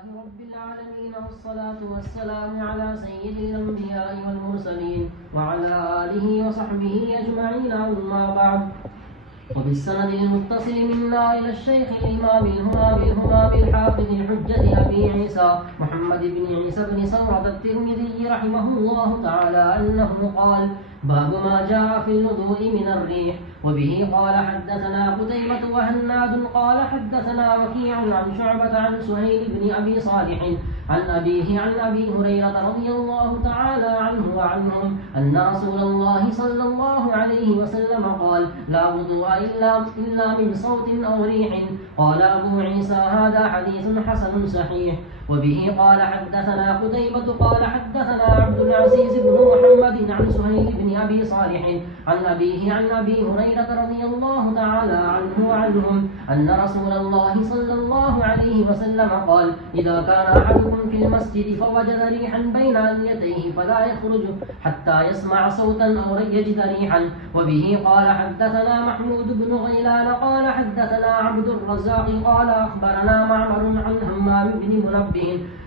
لله رب العالمين والصلاة والسلام على سيد الأنبياء والمرسلين وعلى آله وصحبه أجمعين أما بعد. وبالسند المتصل منا إلى الشيخ الإمام الهمام الحافظ الحجة أبي عيسى محمد بن عيسى بن سورة الترمذي رحمه الله تعالى أنه قال: باب ما جاء في الوضوء من الريح. وبه قال حدثنا قتيبة وهناد قال حدثنا وكيع عن شعبة عن سهيل بن أبي صالح عن أبيه عن أبي هريرة رضي الله تعالى عنه وعنهم أن رسول الله صلى الله عليه وسلم قال: لا وضوء إلا من صوت أو ريح. قال أبو عيسى: هذا حديث حسن صحيح. وبه قال حدثنا قتيبة قال حدثنا عبد العزيز بن محمد عن سهيل بن أبي صالح عن أبيه عن أبي هريرة رضي الله تعالى عنه وعنهم أن رسول الله صلى الله عليه وسلم قال: إذا كان أحدكم في المسجد فوجد ريحا بين أنيتيه فلا يخرج حتى يسمع صوتا أو يجد ريحا. وبه قال حدثنا محمود بن غيلان قال حدثنا عبد الرزاق قال أخبرنا معمر عن همام بن منبه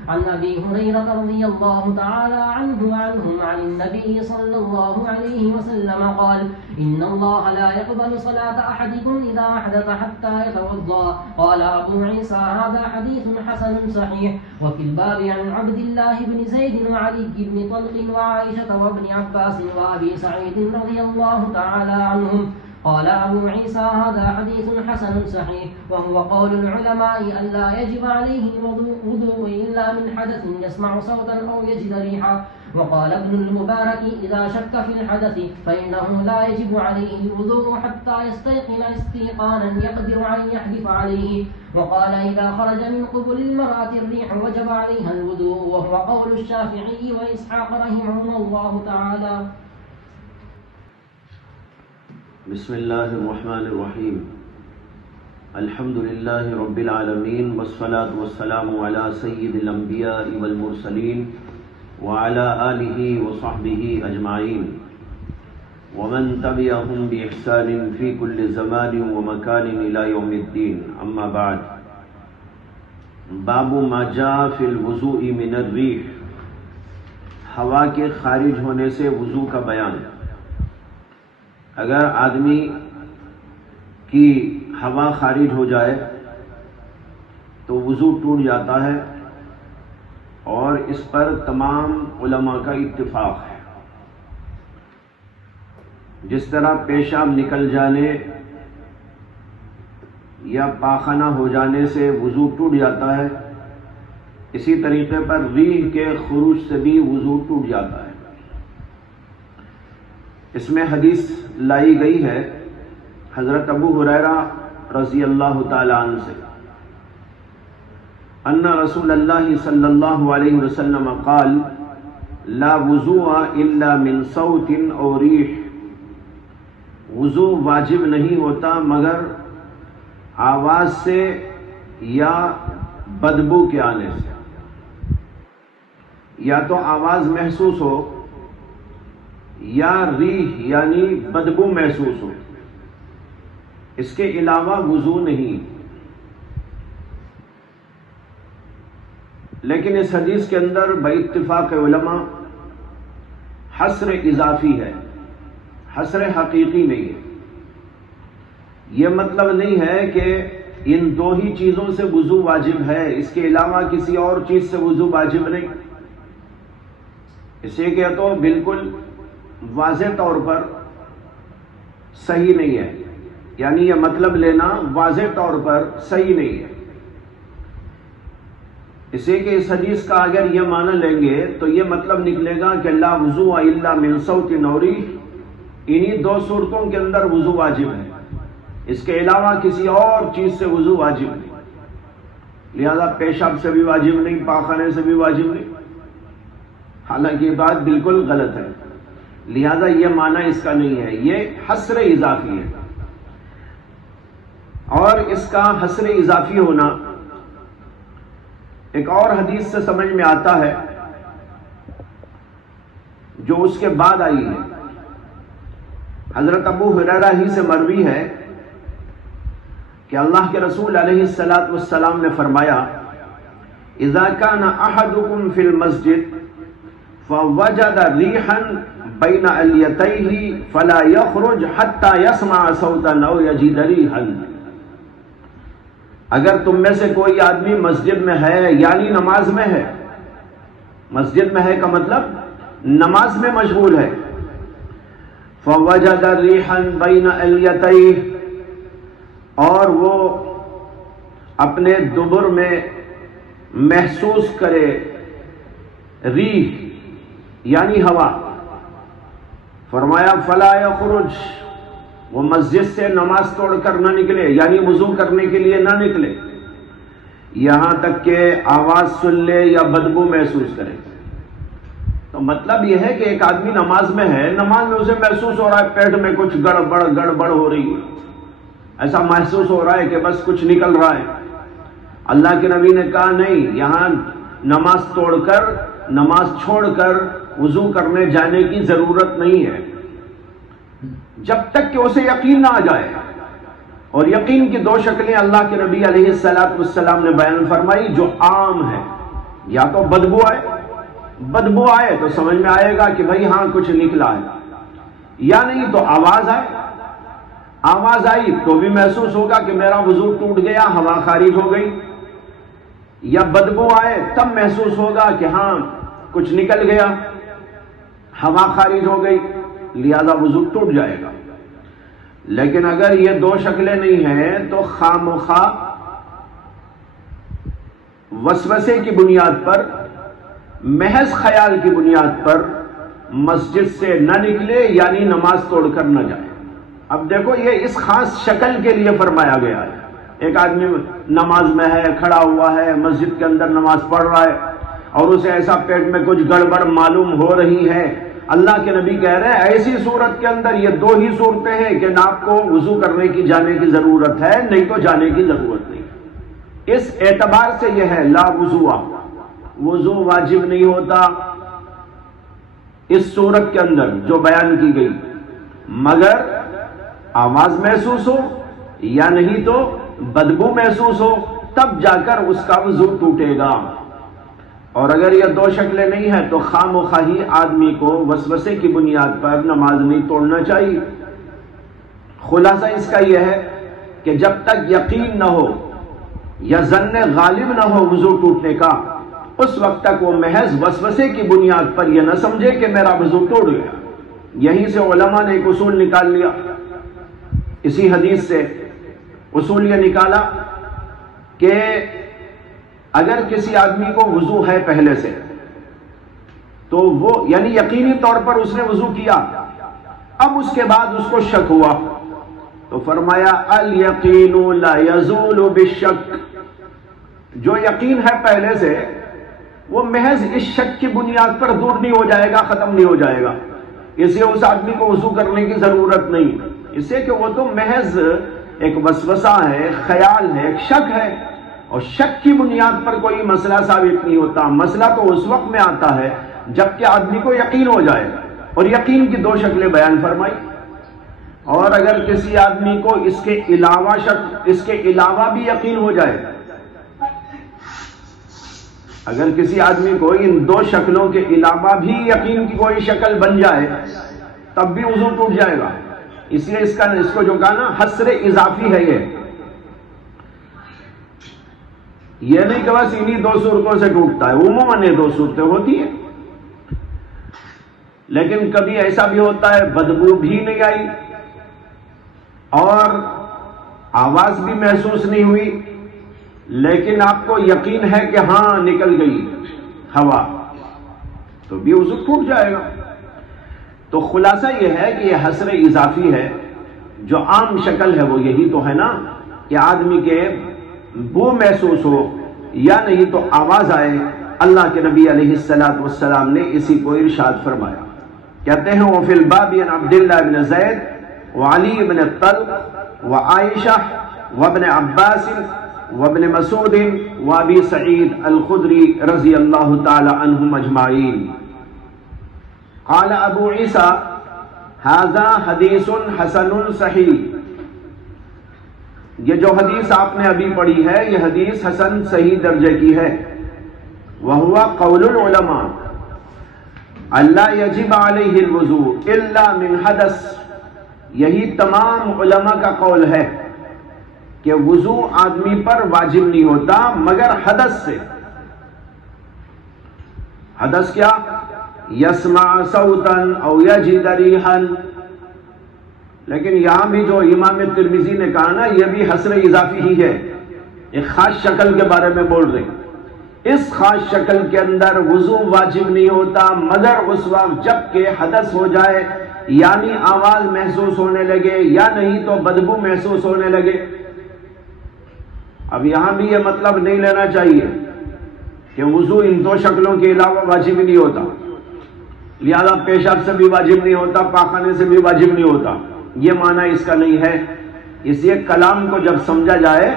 عن أبي هريرة رضي الله تعالى عنه وعنهم عن النبي صلى الله عليه وسلم قال: إن الله لا يقبل صلاة أحدكم إذا أحدث حتى يتوضأ. قال أبو عيسى: هذا حديث حسن صحيح. وفي الباب عن عبد الله بن زيد وعلي بن طلق وعائشة وابن عباس وأبي سعيد رضي الله تعالى عنهم. قال أبو عيسى: هذا حديث حسن صحيح. وهو قول العلماء أن لا يجب عليه الوضوء إلا من حدث يسمع صوتا أو يجد ريحا. وقال ابن المبارك: إذا شك في الحدث فإنه لا يجب عليه الوضوء حتى يستيقن استيقانا يقدر أن يحدث عليه. وقال: إذا خرج من قبل المرأة الريح وجب عليها الوضوء، وهو قول الشافعي وإسحاق رحمهم الله تعالى. بسم اللہ الرحمن الرحیم. الحمد للہ رب العالمین والصلاة والسلام علی سید الانبیاء والمرسلین وعلی آلہ وصحبہ اجمعین ومن تبعهم بإحسان فی کل زمان ومکان الی یوم الدین. اما بعد. باب ما جاء فی الوضوء من الریح. ہوا کے خارج ہونے سے وضو کا بیان. اگر آدمی کی ہوا خارج ہو جائے تو وضو ٹوٹ جاتا ہے، اور اس پر تمام علماء کا اتفاق ہے. جس طرح پیشاب نکل جانے یا پاخانہ ہو جانے سے وضو ٹوٹ جاتا ہے، اسی طریقے پر ریح کے خروج سے بھی وضو ٹوٹ جاتا ہے. اس میں حدیث لائی گئی ہے حضرت ابو ہریرہ رضی اللہ تعالی عنہ سے، ان رسول اللہ صلی اللہ علیہ وسلم قال: لا وضوء الا من صوت او ریح. وضو واجب نہیں ہوتا مگر آواز سے یا بدبو کے آنے سے. یا تو آواز محسوس ہو یا ریح یعنی بدبو محسوس ہو، اس کے علاوہ وضو نہیں. لیکن اس حدیث کے اندر باتفاق علماء حصر اضافی ہے، حصر حقیقی نہیں ہے. یہ مطلب نہیں ہے کہ ان دو ہی چیزوں سے وضو واجب ہے، اس کے علاوہ کسی اور چیز سے وضو واجب نہیں. اسے کہ تو بالکل واضح طور پر صحیح نہیں ہے، یعنی یہ مطلب لینا واضح طور پر صحیح نہیں ہے. اسے کہ اس حدیث کا اگر یہ معنی لیں گے تو یہ مطلب نکلے گا کہ لا وضوء الا من صوت او ریح. انہی دو صورتوں کے اندر وضو واجب ہے، اس کے علاوہ کسی اور چیز سے وضو واجب نہیں. لہذا پیشاب سے بھی واجب نہیں، پاخانے سے بھی واجب نہیں. حالانکہ یہ بات بالکل غلط ہے. لہذا یہ معنی اس کا نہیں ہے، یہ حصر اضافی ہے. اور اس کا حصر اضافی ہونا ایک اور حدیث سے سمجھ میں آتا ہے جو اس کے بعد آئی ہے. حضرت ابو ہریرہ ہی سے مروی ہے کہ اللہ کے رسول علیہ الصلوۃ والسلام نے فرمایا اذا كان احدكم في المسجد فوجد ريحا بين اليتيه فلا يخرج حتى يسمع صوتا او يجد ريحا. اگر تم میں سے کوئی آدمی مسجد میں ہے یعنی نماز میں ہے، مسجد میں ہے کا مطلب نماز میں مشغول ہے، فوجد ريحا بين اليتيه، اور وہ اپنے دبر میں محسوس کرے ریح یعنی ہوا، فرمایا فلا یخرج، وہ مسجد سے نماز توڑ کر نہ نکلے یعنی وضو کرنے کے لیے نہ نکلے یہاں تک کہ آواز سن لے یا بدبو محسوس کرے. تو مطلب یہ ہے کہ ایک آدمی نماز میں ہے، نماز میں اسے محسوس ہو رہا ہے پیٹ میں کچھ گڑبڑ ہو رہی ہے، ایسا محسوس ہو رہا ہے کہ بس کچھ نکل رہا ہے. اللہ کے نبی نے کہا نہیں، یہاں نماز توڑ کر نماز چھوڑ کر وضو کرنے جانے کی ضرورت نہیں ہے جب تک کہ اسے یقین نہ آ جائے. اور یقین کی دو شکلیں اللہ کے نبی علیہ السلام نے بیان فرمائی جو عام ہے، یا تو بدبو آئے تو سمجھ میں آئے گا کہ بھئی ہاں کچھ نکلا ہے، یا نہیں تو آواز آئی تو بھی محسوس ہوگا کہ میرا وضو ٹوٹ گیا، ہوا خارج ہو گئی، یا بدبو آئے تب محسوس ہوگا کہ ہاں کچھ نکل گیا، ہوا خارج ہو گئی، لہذا وضو ٹوٹ جائے گا. لیکن اگر یہ دو شکلیں نہیں ہیں تو خامخواہ وسوسے کی بنیاد پر، محض خیال کی بنیاد پر مسجد سے نہ نکلے یعنی نماز توڑ کر نہ جائے. اب دیکھو یہ اس خاص شکل کے لیے فرمایا گیا ہے. ایک آدمی نماز میں ہے، کھڑا ہوا ہے، مسجد کے اندر نماز پڑھ رہا ہے اور اسے ایسا پیٹ میں کچھ گڑبڑ معلوم ہو رہی ہے. اللہ کے نبی کہہ رہے ہیں ایسی صورت کے اندر یہ دو ہی صورتیں ہیں کہ نہ آپ کو وضو کرنے کی جانے کی ضرورت ہے، نہیں تو جانے کی ضرورت نہیں. اس اعتبار سے یہ ہے لا وضو، وضو واجب نہیں ہوتا اس صورت کے اندر جو بیان کی گئی، مگر آواز محسوس ہو یا نہیں تو بدبو محسوس ہو تب جا کر اس کا وضو ٹوٹے گا. اور اگر یہ دو شکلیں نہیں ہیں تو خام و خواہی آدمی کو وسوسے کی بنیاد پر نماز نہیں توڑنا چاہیے. خلاصہ اس کا یہ ہے کہ جب تک یقین نہ ہو یا ظن غالب نہ ہو وضو ٹوٹنے کا، اس وقت تک وہ محض وسوسے کی بنیاد پر یہ نہ سمجھے کہ میرا وضو ٹوٹ گیا. یہیں سے علماء نے ایک اصول نکال لیا، اسی حدیث سے اصول یہ نکالا کہ اگر کسی آدمی کو وضو ہے پہلے سے تو وہ یعنی یقینی طور پر اس نے وضو کیا، اب اس کے بعد اس کو شک ہوا تو فرمایا الیقین لا یزول بالشک، جو یقین ہے پہلے سے وہ محض اس شک کی بنیاد پر دور نہیں ہو جائے گا، ختم نہیں ہو جائے گا. اس لیے اس آدمی کو وضو کرنے کی ضرورت نہیں، اس سے کہ وہ تو محض ایک وسوسہ ہے، خیال ہے، ایک شک ہے، اور شک کی بنیاد پر کوئی مسئلہ ثابت نہیں ہوتا. مسئلہ تو اس وقت میں آتا ہے جب کہ آدمی کو یقین ہو جائے، اور یقین کی دو شکلیں بیان فرمائی. اور اگر کسی آدمی کو اس کے علاوہ بھی یقین ہو جائے، اگر کسی آدمی کو ان دو شکلوں کے علاوہ بھی یقین کی کوئی شکل بن جائے تب بھی وضو ٹوٹ جائے گا. اس لیے اس کو جو کہا نا حسر اضافی ہے، یہ نہیں کہ بس انہی دو صورتوں سے ٹوٹتا ہے، عموماً یہ دو صورتیں ہوتی ہیں. لیکن کبھی ایسا بھی ہوتا ہے بدبو بھی نہیں آئی اور آواز بھی محسوس نہیں ہوئی، لیکن آپ کو یقین ہے کہ ہاں نکل گئی ہوا، تو بھی وضو ٹوٹ جائے گا. تو خلاصہ یہ ہے کہ یہ حسر اضافی ہے. جو عام شکل ہے وہ یہی تو ہے نا کہ آدمی کے بو محسوس ہو یا نہیں تو آواز آئے. اللہ کے نبی علیہ السلام نے اسی کو ارشاد فرمایا. کہتے ہیں وفی الباب عن عبداللہ بن زید وعلی بن طلق وعائشہ وابن عباس وابن مسعود وابی سعید الخدری رضی اللہ تعالی عنہم اجمعین. قال ابو عیسیٰ ھذا حدیث حسن صحیح. یہ جو حدیث آپ نے ابھی پڑھی ہے یہ حدیث حسن صحیح درجے کی ہے. وہوا قول العلماء اللہ یجب علیہ الوضوء الا من حدث، یہی تمام علماء کا قول ہے کہ وضو آدمی پر واجب نہیں ہوتا مگر حدث سے۔ حدث کیا؟ یسمع صوتا او یجد ریحا، لیکن یہاں بھی جو امام ترمذی نے کہا نا، یہ بھی حصر اضافی ہی ہے، ایک خاص شکل کے بارے میں بول رہے ہیں۔ اس خاص شکل کے اندر وضو واجب نہیں ہوتا مگر اس وقت جب کہ حدث ہو جائے، یعنی آواز محسوس ہونے لگے یا نہیں تو بدبو محسوس ہونے لگے۔ اب یہاں بھی یہ مطلب نہیں لینا چاہیے کہ وضو ان دو شکلوں کے علاوہ واجب نہیں ہوتا، لہذا پیشاب سے بھی واجب نہیں ہوتا، پاخانے سے بھی واجب نہیں ہوتا، یہ معنی اس کا نہیں ہے۔ اس لیے کلام کو جب سمجھا جائے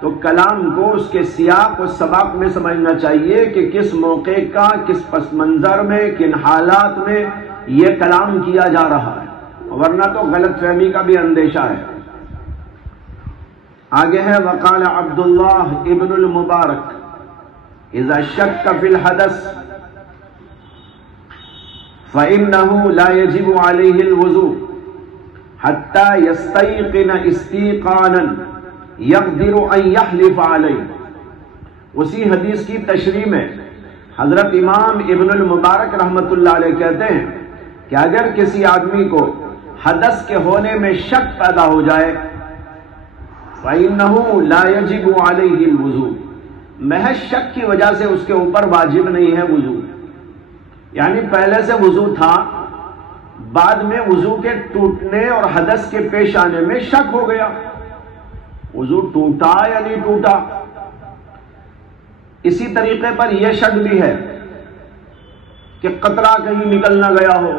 تو کلام کو اس کے سیاق و سباق میں سمجھنا چاہیے کہ کس موقع کا، کس پس منظر میں، کن حالات میں یہ کلام کیا جا رہا ہے، ورنہ تو غلط فہمی کا بھی اندیشہ ہے۔ آگے ہے وقال عبداللہ ابن المبارک اذا شک فی الحدث فإنه لا يجب عليه الوضوء حتى يستيقن استيقانا يقدر ان يحلف عليه۔ اسی حدیث کی تشریح میں حضرت امام ابن المبارک رحمت اللہ علیہ کہتے ہیں کہ اگر کسی آدمی کو حدث کے ہونے میں شک پیدا ہو جائے فَإِنَّهُ لَا يَجِبُ عَلَيْهِ الْوُضُوء، محض شک کی وجہ سے اس کے اوپر واجب نہیں ہے وضو، یعنی پہلے سے وضو تھا، بعد میں وضو کے ٹوٹنے اور حدث کے پیش آنے میں شک ہو گیا، وضو ٹوٹا یا نہیں ٹوٹا۔ اسی طریقے پر یہ شک بھی ہے کہ قطرہ کہیں نکل نہ گیا ہو۔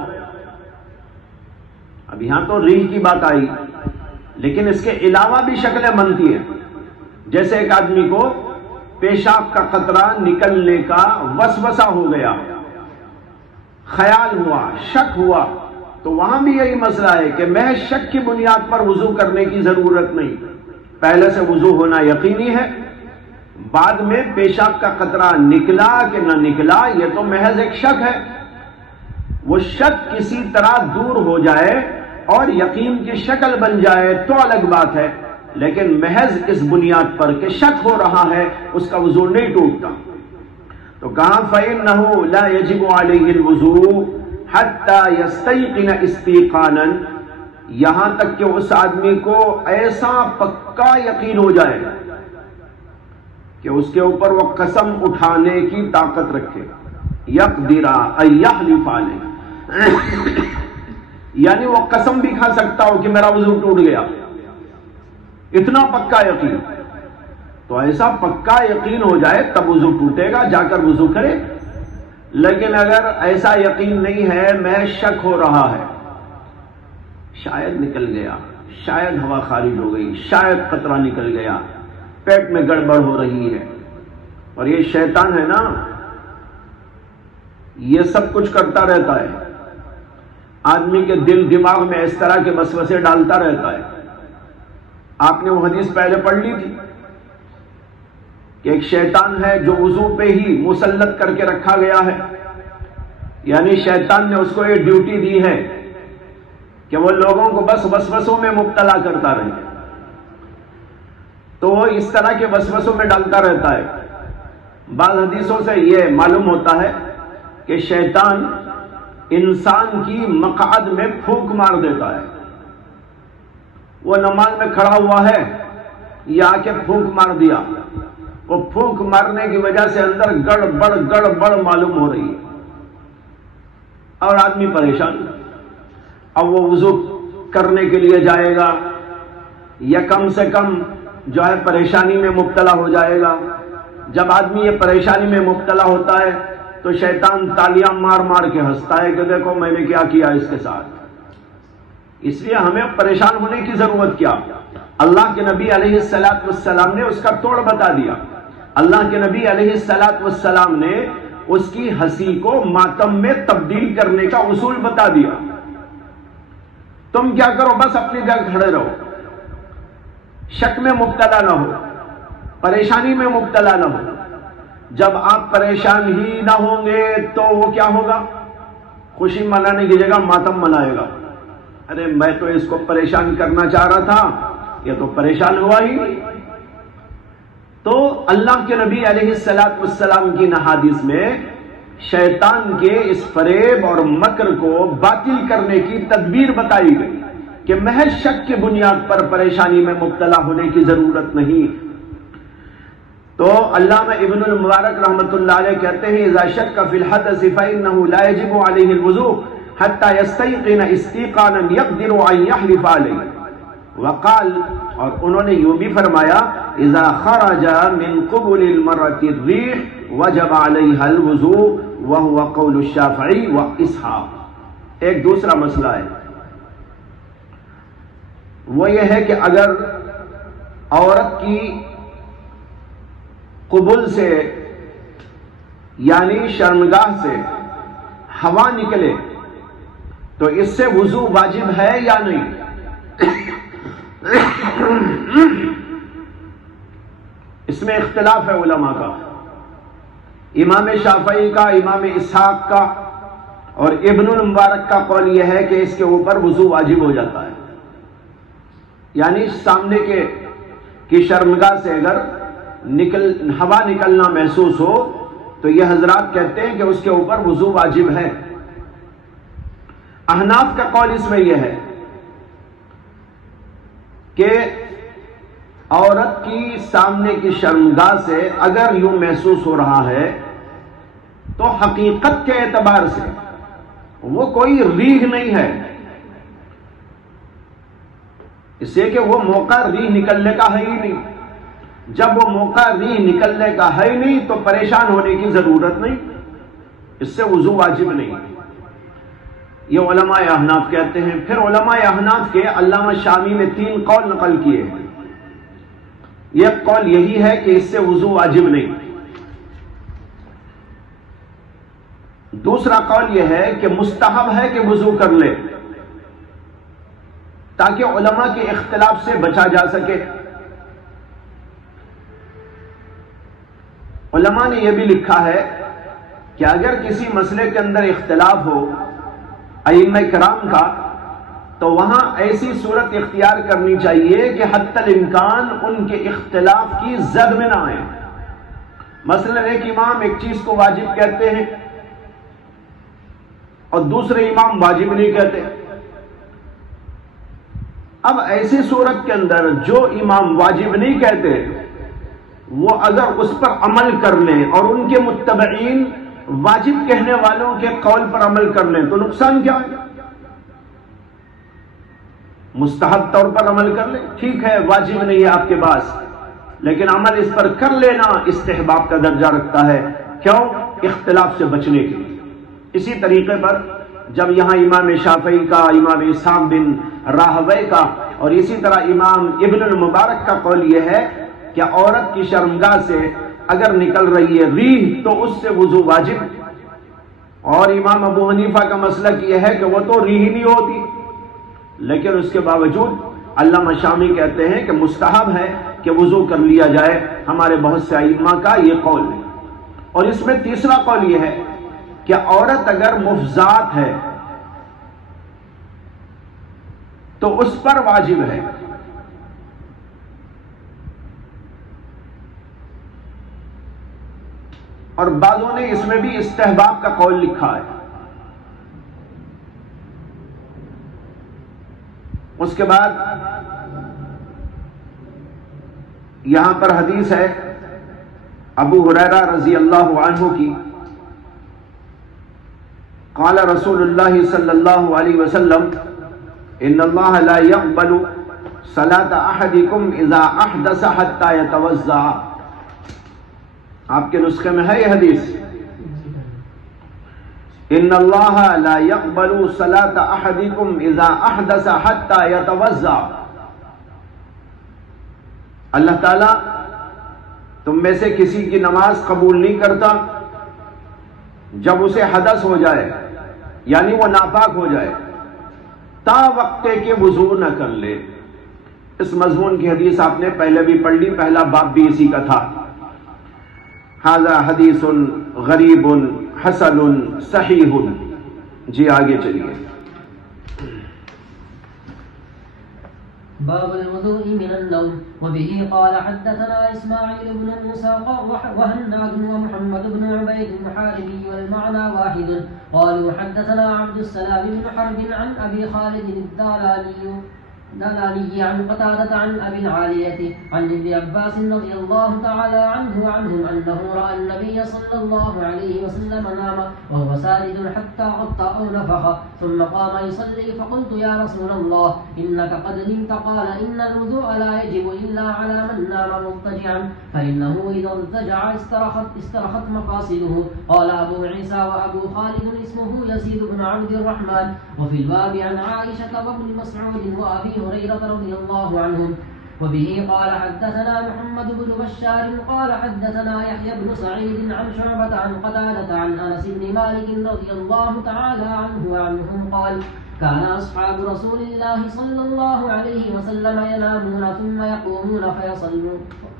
اب یہاں تو ریح کی بات آئی، لیکن اس کے علاوہ بھی شکلیں بنتی ہیں، جیسے ایک آدمی کو پیشاب کا قطرہ نکلنے کا وسوسہ ہو گیا، خیال ہوا، شک ہوا، تو وہاں بھی یہی مسئلہ ہے کہ محض شک کی بنیاد پر وضو کرنے کی ضرورت نہیں، پہلے سے وضو ہونا یقینی ہے، بعد میں پیشاب کا قطرہ نکلا کہ نہ نکلا یہ تو محض ایک شک ہے، وہ شک کسی طرح دور ہو جائے اور یقین کی شکل بن جائے تو الگ بات ہے، لیکن محض اس بنیاد پر کہ شک ہو رہا ہے اس کا وضو نہیں ٹوٹتا۔ تو کہا فَإِنَّهُ لَا يَجِبُ عَلَيْهِ الْوُضُوءُ حَتَّى يَسْتَيْقِنَ اسْتِيقَانًا، یہاں تک کہ اس آدمی کو ایسا پکا یقین ہو جائے کہ اس کے اوپر وہ قسم اٹھانے کی طاقت رکھے، يَقْدِرَ أَن يَحْلِفَ عَلَيْهِ، یعنی وہ قسم بھی کھا سکتا ہو کہ میرا وضو ٹوٹ گیا، اتنا پکا یقین۔ تو ایسا پکا یقین ہو جائے تب وضو ٹوٹے گا، جا کر وضو کرے، لیکن اگر ایسا یقین نہیں ہے، میں شک ہو رہا ہے، شاید نکل گیا، شاید ہوا خارج ہو گئی، شاید قطرہ نکل گیا، پیٹ میں گڑبڑ ہو رہی ہے، اور یہ شیطان ہے نا، یہ سب کچھ کرتا رہتا ہے، آدمی کے دل دماغ میں اس طرح کے وسوسے ڈالتا رہتا ہے۔ آپ نے وہ حدیث پہلے پڑھ لی تھی کہ ایک شیطان ہے جو وضو پہ ہی مسلط کر کے رکھا گیا ہے، یعنی شیطان نے اس کو یہ ڈیوٹی دی ہے کہ وہ لوگوں کو بس وسوسوں میں مبتلا کرتا رہے، تو وہ اس طرح کے وسوسوں میں ڈالتا رہتا ہے۔ بعض حدیثوں سے یہ معلوم ہوتا ہے کہ شیطان انسان کی مقعد میں پھونک مار دیتا ہے، وہ نماز میں کھڑا ہوا ہے، یہ آ کے پھونک مار دیا، وہ پھونک مارنے کی وجہ سے اندر گڑبڑ معلوم ہو رہی ہے اور آدمی پریشان۔ اب وہ وضو کرنے کے لیے جائے گا یا کم سے کم جو ہے پریشانی میں مبتلا ہو جائے گا۔ جب آدمی یہ پریشانی میں مبتلا ہوتا ہے تو شیطان تالیاں مار مار کے ہنستا ہے کہ دیکھو میں نے کیا کیا اس کے ساتھ۔ اس لیے ہمیں پریشان ہونے کی ضرورت کیا؟ اللہ کے نبی علیہ السلام نے اس کا توڑ بتا دیا، اللہ کے نبی علیہ السلام نے اس کی ہنسی کو ماتم میں تبدیل کرنے کا اصول بتا دیا۔ تم کیا کرو، بس اپنی جگہ کھڑے رہو، شک میں مبتلا نہ ہو، پریشانی میں مبتلا نہ ہو، جب آپ پریشان ہی نہ ہوں گے تو وہ کیا ہوگا؟ خوشی منانے کی جگہ ماتم منائے گا. ارے میں تو اس کو پریشان کرنا چاہ رہا تھا، یہ تو پریشان ہوا ہی. تو اللہ کے نبی علیہ السلام کی احادیث میں شیطان کے اس فریب اور مکر کو باطل کرنے کی تدبیر بتائی گئی کہ محض شک کی بنیاد پر پریشانی میں مبتلا ہونے کی ضرورت نہیں. تو علامہ ابن المبارک رحمۃ اللہ علیہ کہتے ہیں اذا شک فی الحدث فانه لا يجب عليه الوضوء حتى يستيقن استيقانا يقدر ان يحلف عليه. وقال، اور انہوں نے یوں بھی فرمایا اذا خرج من قبل المرأة الريح وجب عليها الوضوء وهو قول الشافعي واسحاق. ایک دوسرا مسئلہ ہے، وہ یہ ہے کہ اگر عورت کی قبل سے یعنی شرمگاہ سے ہوا نکلے تو اس سے وضو واجب ہے یا نہیں؟ اس میں اختلاف ہے علماء کا. امام شافعی کا، امام اسحاق کا اور ابن المبارک کا قول یہ ہے کہ اس کے اوپر وضو واجب ہو جاتا ہے. یعنی سامنے کی شرمگاہ سے اگر ہوا نکلنا محسوس ہو تو یہ حضرات کہتے ہیں کہ اس کے اوپر وضو واجب ہے. احناف کا قول اس میں یہ ہے کہ عورت کی سامنے کی شرمگاہ سے اگر یوں محسوس ہو رہا ہے تو حقیقت کے اعتبار سے وہ کوئی ریح نہیں ہے، اس سے کہ وہ موقع ریح نکلنے کا ہے ہی نہیں. جب وہ موقع ریح نکلنے کا ہے ہی نہیں تو پریشان ہونے کی ضرورت نہیں، اس سے وضو واجب نہیں. یہ علماء احناف کہتے ہیں. پھر علماء احناف کے علامہ شامی نے 3 قول نقل کیے ہیں. ایک قول یہی ہے کہ اس سے وضو واجب نہیں. دوسرا قول یہ ہے کہ مستحب ہے کہ وضو کر لے تاکہ علماء کے اختلاف سے بچا جا سکے. علماء نے یہ بھی لکھا ہے کہ اگر کسی مسئلے کے اندر اختلاف ہو ائمہ کرام کا تو وہاں ایسی صورت اختیار کرنی چاہیے کہ حتی الامکان ان کے اختلاف کی زد میں نہ آئے. مثلا ایک امام ایک چیز کو واجب کہتے ہیں اور دوسرے امام واجب نہیں کہتے. اب ایسی صورت کے اندر جو امام واجب نہیں کہتے وہ اگر اس پر عمل کر لیں اور ان کے متبعین واجب کہنے والوں کے قول پر عمل کر لیں تو نقصان کیا ہے؟ مستحب طور پر عمل کر لیں، ٹھیک ہے واجب نہیں ہے آپ کے پاس، لیکن عمل اس پر کر لینا استحباب کا درجہ رکھتا ہے. کیوں؟ اختلاف سے بچنے کے لیے. اسی طریقے پر جب یہاں امام شافعی کا، امام اسحاق بن راہوی کا اور اسی طرح امام ابن المبارک کا قول یہ ہے کہ عورت کی شرمگاہ سے اگر نکل رہی ہے ریح تو اس سے وضو واجب. اور امام ابو حنیفہ کا مسلک یہ ہے کہ وہ تو ریح نہیں ہوتی، لیکن اس کے باوجود علامہ شامی کہتے ہیں کہ مستحب ہے کہ وضو کر لیا جائے. ہمارے بہت سے ائمہ کا یہ قول ہے. اور اس میں تیسرا قول یہ ہے کہ عورت اگر مفضات ہے تو اس پر واجب ہے. اور بعضوں نے اس میں بھی استحباب کا قول لکھا ہے. اس کے بعد یہاں پر حدیث ہے ابو ہریرہ رضی اللہ عنہ کی، قال رسول اللہ صلی اللہ علیہ وسلم ان اللہ لا يقبل صلاة احدکم اذا احدث حتى يتوضأ. آپ کے نسخے میں ہے یہ حدیث، ان اللہ لا يقبل صلاة احدکم اذا احدث حتى يتوضأ. اللہ تعالیٰ تم میں سے کسی کی نماز قبول نہیں کرتا جب اسے حدث ہو جائے، یعنی وہ ناپاک ہو جائے، تا وقت کے وضو نہ کر لے. اس مضمون کی حدیث آپ نے پہلے بھی پڑھ لی، پہلا باب بھی اسی کا تھا. ھذا حدیث غریب حسن صحیح. جی آگے چلیے. باب الوضوء من النوم. وبه قال حدثنا إسماعيل بن موسى وهناد ومحمد بن عبيد المحاربي والمعنى واحد. قالوا حدثنا عبد السلام بن حرب عن أبي خالد الدلالي عن قتادة عن أبي العالية عن ابن عباس رضي الله تعالى عنه عنهم أنه رأى النبي صلى الله عليه وسلم نام وهو ساجد حتى غطى أو نفخ ثم قام يصلي فقلت يا رسول الله إنك قد نمت. قال إن الوضوء لا يجب إلا على من نام مضطجعا فإنه إذا اضطجع استرخت مفاصله. قال أبو عيسى وأبو خالد اسمه يزيد بن عبد الرحمن. وفي الباب عن عائشة وابن مسعود وأبي هريرة رضي الله عنهم. وبه قال حدثنا محمد بن بشار قال حدثنا يحيى بن سعيد عن شعبة عن قتادة عن أنس بن مالك رضي الله تعالى عنه وعنهم قال كان أصحاب رسول الله صلى الله عليه وسلم ينامون ثم يقومون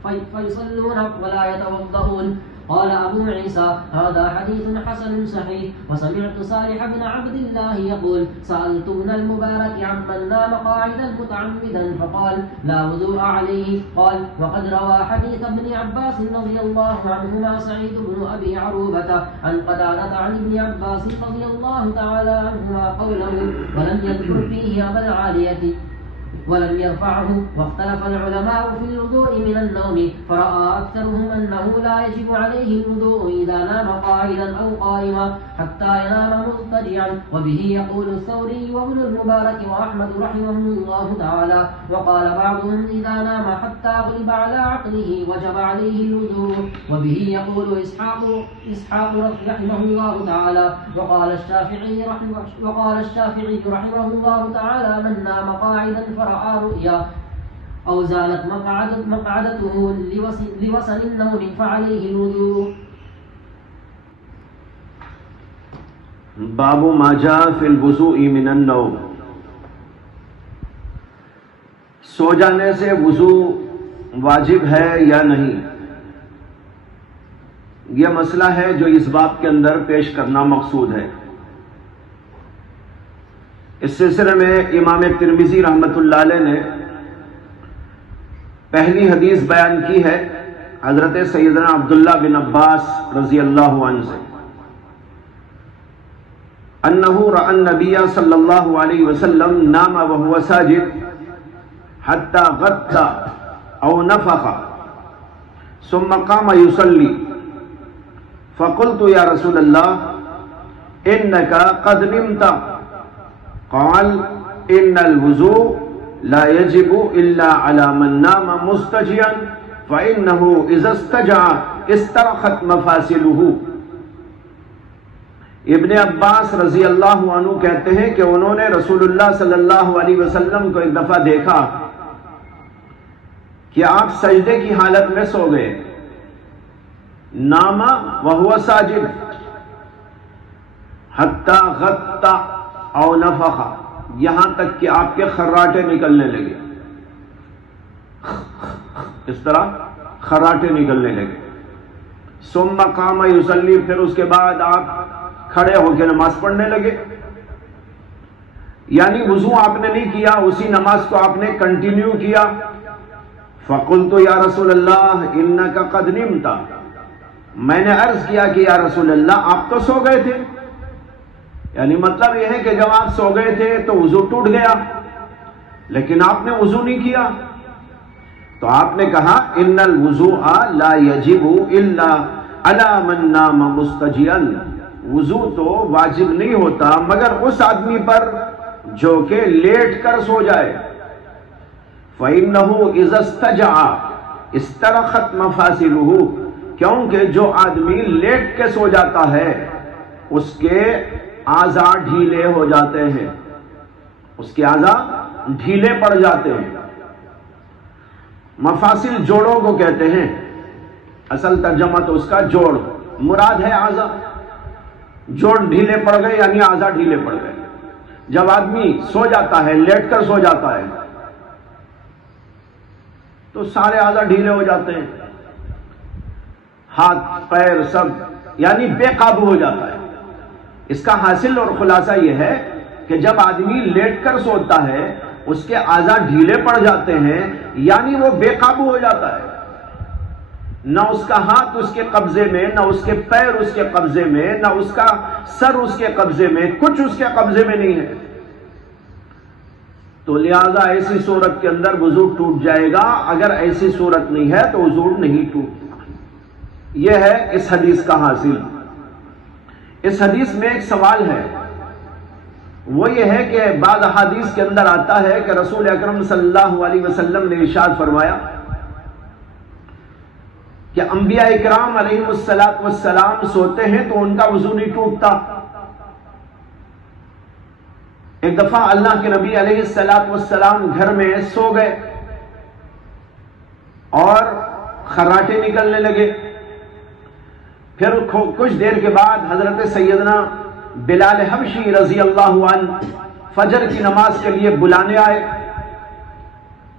فيصلون ولا يتوضؤون. قال أبو عيسى هذا حديث حسن صحيح. وسمعت صالح بن عبد الله يقول سألت ابن المبارك عمن نام قاعدا متعمدا فقال لا وضوء عليه. قال وقد روى حديث ابن عباس رضي الله عنهما سعيد بن أبي عروبة عن قتادة عن ابن عباس رضي الله تعالى عنهما قوله ولم يذكر فيه أبا العالية ولم يرفعه. واختلف العلماء في الوضوء من النوم فرأى أكثرهم أنه لا يجب عليه الوضوء إذا نام قاعدا أو قائما حتى ينام مضطجعا. وبه يقول الثوري وابن المبارك وأحمد رحمهم الله تعالى. وقال بعضهم إذا نام حتى غلب على عقله وجب عليه الوضوء. وبه يقول إسحاق رحمه الله تعالى. وقال الشافعي رحمه الله تعالى من نام قاعدا فرأى رؤيا أو زالت مقعدته لوصل النوم فعليه الوضوء. باب ما جاء في الوضوء من النوم. سو جانے سے وضو واجب ہے یا نہیں، یہ مسئلہ ہے جو اس باب کے اندر پیش کرنا مقصود ہے. اس سلسلے میں امام ترمذی رحمۃ اللہ علیہ نے پہلی حدیث بیان کی ہے حضرت سیدنا عبداللہ بن عباس رضی اللہ عنہ سے انہو رأى النبی صلی اللہ علیہ وسلم نام وهو ساجد حتى غطى او نفخ ثم قام يصلي فقلت يا رسول الله انك قد نمت. قال ان الوضوء لا يجب الا على من نام مضطجعا فانه اذا استجع استرخت مفاصله. ابن عباس رضی اللہ عنہ کہتے ہیں کہ انہوں نے رسول اللہ صلی اللہ علیہ وسلم کو ایک دفعہ دیکھا کہ آپ سجدے کی حالت میں سو گئے. نام وهو ساجد حتی غطى او نفخ، یہاں تک کہ آپ کے خراٹے نکلنے لگے، اس طرح خراٹے نکلنے لگے. ثم قام یصلی، پھر اس کے بعد آپ کھڑے ہو کے نماز پڑھنے لگے. یعنی وضو آپ نے نہیں کیا، اسی نماز کو آپ نے کنٹینیو کیا. فقلت یا رسول اللہ انک قد نمت، میں نے عرض کیا کہ یا رسول اللہ آپ تو سو گئے تھے. یعنی مطلب یہ ہے کہ جب آپ سو گئے تھے تو وضو ٹوٹ گیا، لیکن آپ نے وضو نہیں کیا. تو آپ نے کہا ان الوضوء لا يجب الا على من نام مضطجعا، وضو تو واجب نہیں ہوتا مگر اس آدمی پر جو کہ لیٹ کر سو جائے. فإنه إذا استجع استرخت مفاصله، کیونکہ جو آدمی لیٹ کے سو جاتا ہے اس کے اعضاء ڈھیلے ہو جاتے ہیں، اس کے اعضاء ڈھیلے پڑ جاتے ہیں. مفاصل جوڑوں کو کہتے ہیں، اصل ترجمہ تو اس کا جوڑ مراد ہے اعضاء. جوڑ ڈھیلے پڑ گئے یعنی اعضاء ڈھیلے پڑ گئے. جب آدمی سو جاتا ہے، لیٹ کر سو جاتا ہے، تو سارے اعضاء ڈھیلے ہو جاتے ہیں. ہاتھ پیر سب یعنی بے قابو ہو جاتا ہے۔ اس کا حاصل اور خلاصہ یہ ہے کہ جب آدمی لیٹ کر سوتا ہے اس کے اعضاء ڈھیلے پڑ جاتے ہیں، یعنی وہ بے قابو ہو جاتا ہے، نہ اس کا ہاتھ اس کے قبضے میں، نہ اس کے پیر اس کے قبضے میں، نہ اس کا سر اس کے قبضے میں، کچھ اس کے قبضے میں نہیں ہے۔ تو لہذا ایسی صورت کے اندر وضو ٹوٹ جائے گا، اگر ایسی صورت نہیں ہے تو وضو نہیں ٹوٹتا۔ یہ ہے اس حدیث کا حاصل۔ اس حدیث میں ایک سوال ہے، وہ یہ ہے کہ بعض احادیث کے اندر آتا ہے کہ رسول اکرم صلی اللہ علیہ وسلم نے ارشاد فرمایا کہ انبیاء اکرام علیہ السلام سوتے ہیں تو ان کا وضو نہیں ٹوٹتا۔ ایک دفعہ اللہ کے نبی علیہ السلام گھر میں سو گئے اور خراٹے نکلنے لگے۔ پھر کچھ دیر کے بعد حضرت سیدنا بلال حبشی رضی اللہ عنہ فجر کی نماز کے لیے بلانے آئے۔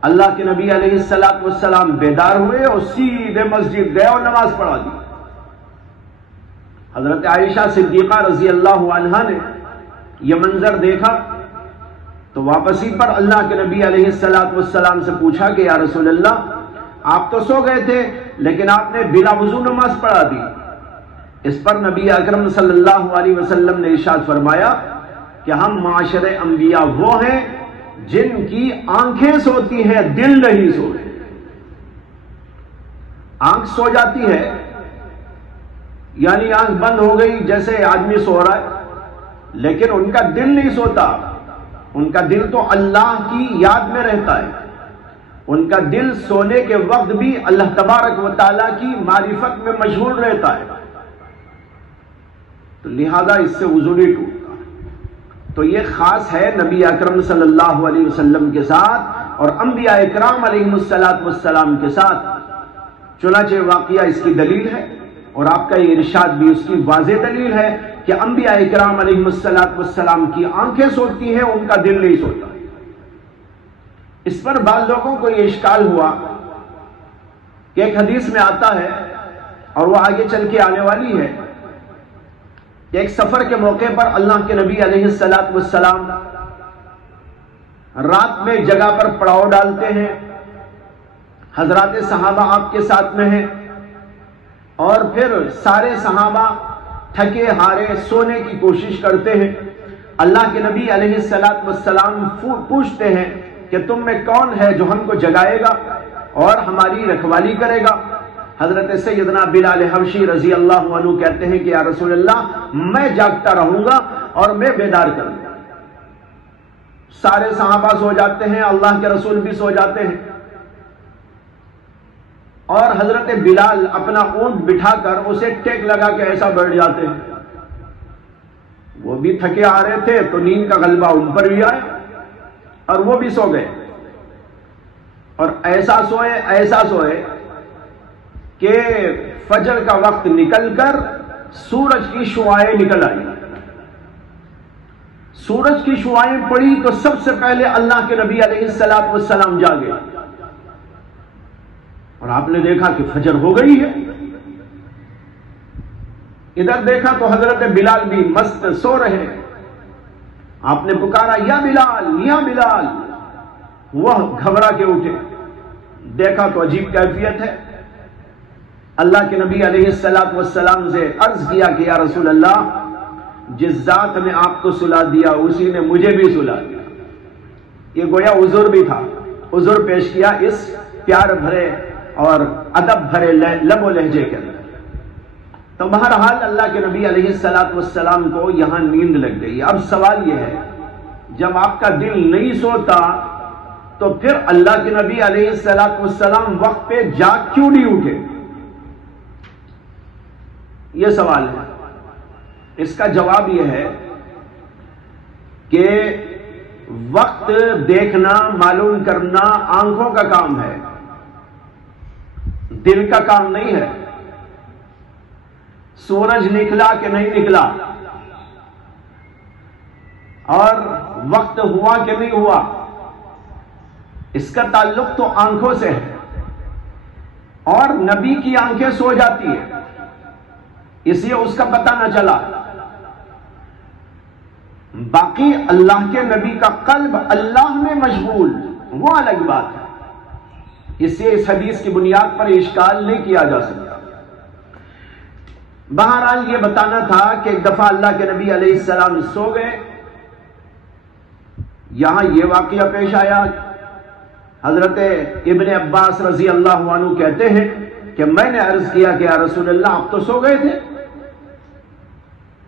اللہ کے نبی علیہ السلام بیدار ہوئے اور سیدھے مسجد گئے اور نماز پڑھا دی۔ حضرت عائشہ صدیقہ رضی اللہ عنہا نے یہ منظر دیکھا تو واپسی پر اللہ کے نبی علیہ السلام سے پوچھا کہ یا رسول اللہ، آپ تو سو گئے تھے لیکن آپ نے بلا وضو نماز پڑھا دی۔ اس پر نبی اکرم صلی اللہ علیہ وسلم نے ارشاد فرمایا کہ ہم معاشر انبیاء وہ ہیں جن کی آنکھیں سوتی ہیں، دل نہیں سوتے۔ آنکھ سو جاتی ہے یعنی آنکھ بند ہو گئی جیسے آدمی سو رہا ہے، لیکن ان کا دل نہیں سوتا، ان کا دل تو اللہ کی یاد میں رہتا ہے۔ ان کا دل سونے کے وقت بھی اللہ تبارک و تعالیٰ کی معرفت میں مشغول رہتا ہے، تو لہذا اس سے وضو نہیں ٹوٹتا۔ تو یہ خاص ہے نبی اکرم صلی اللہ علیہ وسلم کے ساتھ اور انبیاء اکرام علیہ السلام کے ساتھ۔ چنانچہ واقعہ اس کی دلیل ہے اور آپ کا یہ ارشاد بھی اس کی واضح دلیل ہے کہ انبیاء اکرام علیہ السلام کی آنکھیں سوتی ہیں، ان کا دل نہیں سوتا۔ اس پر بعض لوگوں کو یہ اشکال ہوا کہ ایک حدیث میں آتا ہے اور وہ آگے چل کے آنے والی ہے کہ ایک سفر کے موقع پر اللہ کے نبی علیہ السلام رات میں جگہ پر پڑاؤ ڈالتے ہیں، حضرات صحابہ آپ کے ساتھ میں ہیں، اور پھر سارے صحابہ تھکے ہارے سونے کی کوشش کرتے ہیں۔ اللہ کے نبی علیہ السلام پوچھتے ہیں کہ تم میں کون ہے جو ہم کو جگائے گا اور ہماری رکھوالی کرے گا؟ حضرت سیدنا بلال حبشی رضی اللہ عنہ کہتے ہیں کہ یا رسول اللہ، میں جاگتا رہوں گا اور میں بیدار کروں گا۔ سارے صحابہ سو جاتے ہیں، اللہ کے رسول بھی سو جاتے ہیں، اور حضرت بلال اپنا اونٹ بٹھا کر اسے ٹیک لگا کے ایسا بیٹھ جاتے ہیں۔ وہ بھی تھکے آ رہے تھے تو نیند کا غلبہ ان پر بھی آئے اور وہ بھی سو گئے، اور ایسا سوئے کہ فجر کا وقت نکل کر سورج کی شعاعیں نکل آئی۔ سورج کی شعاعیں پڑی تو سب سے پہلے اللہ کے نبی علیہ السلام جاگے اور آپ نے دیکھا کہ فجر ہو گئی ہے۔ ادھر دیکھا تو حضرت بلال بھی مست سو رہے۔ آپ نے پکارا یا بلال یا بلال، وہ گھبرا کے اٹھے، دیکھا تو عجیب کیفیت ہے۔ اللہ کے نبی علیہ السلام سے عرض کیا کہ یا رسول اللہ، جس ذات نے آپ کو سلا دیا اسی نے مجھے بھی سلا دیا۔ یہ گویا عذر بھی تھا، عذر پیش کیا اس پیار بھرے اور ادب بھرے لب و لہجے کے اندر۔ تو بہرحال اللہ کے نبی علیہ السلام کو یہاں نیند لگ گئی۔ اب سوال یہ ہے، جب آپ کا دل نہیں سوتا تو پھر اللہ کے نبی علیہ السلام وقت پہ جاگ کیوں نہیں اٹھے؟ یہ سوال ہے۔ اس کا جواب یہ ہے کہ وقت دیکھنا معلوم کرنا آنکھوں کا کام ہے، دل کا کام نہیں ہے۔ سورج نکلا کہ نہیں نکلا اور وقت ہوا کہ نہیں ہوا، اس کا تعلق تو آنکھوں سے ہے، اور نبی کی آنکھیں سو جاتی ہے اس لیے اس کا پتہ نہ چلا. باقی اللہ کے نبی کا قلب اللہ میں مشغول وہ الگ بات ہے. اس لیے اس حدیث کی بنیاد پر اشکال نہیں کیا جا سکتا. بہرحال یہ بتانا تھا کہ ایک دفعہ اللہ کے نبی علیہ السلام سو گئے. یہاں یہ واقعہ پیش آیا. حضرت ابن عباس رضی اللہ عنہ کہتے ہیں کہ میں نے عرض کیا کہ یا رسول اللہ آپ تو سو گئے تھے.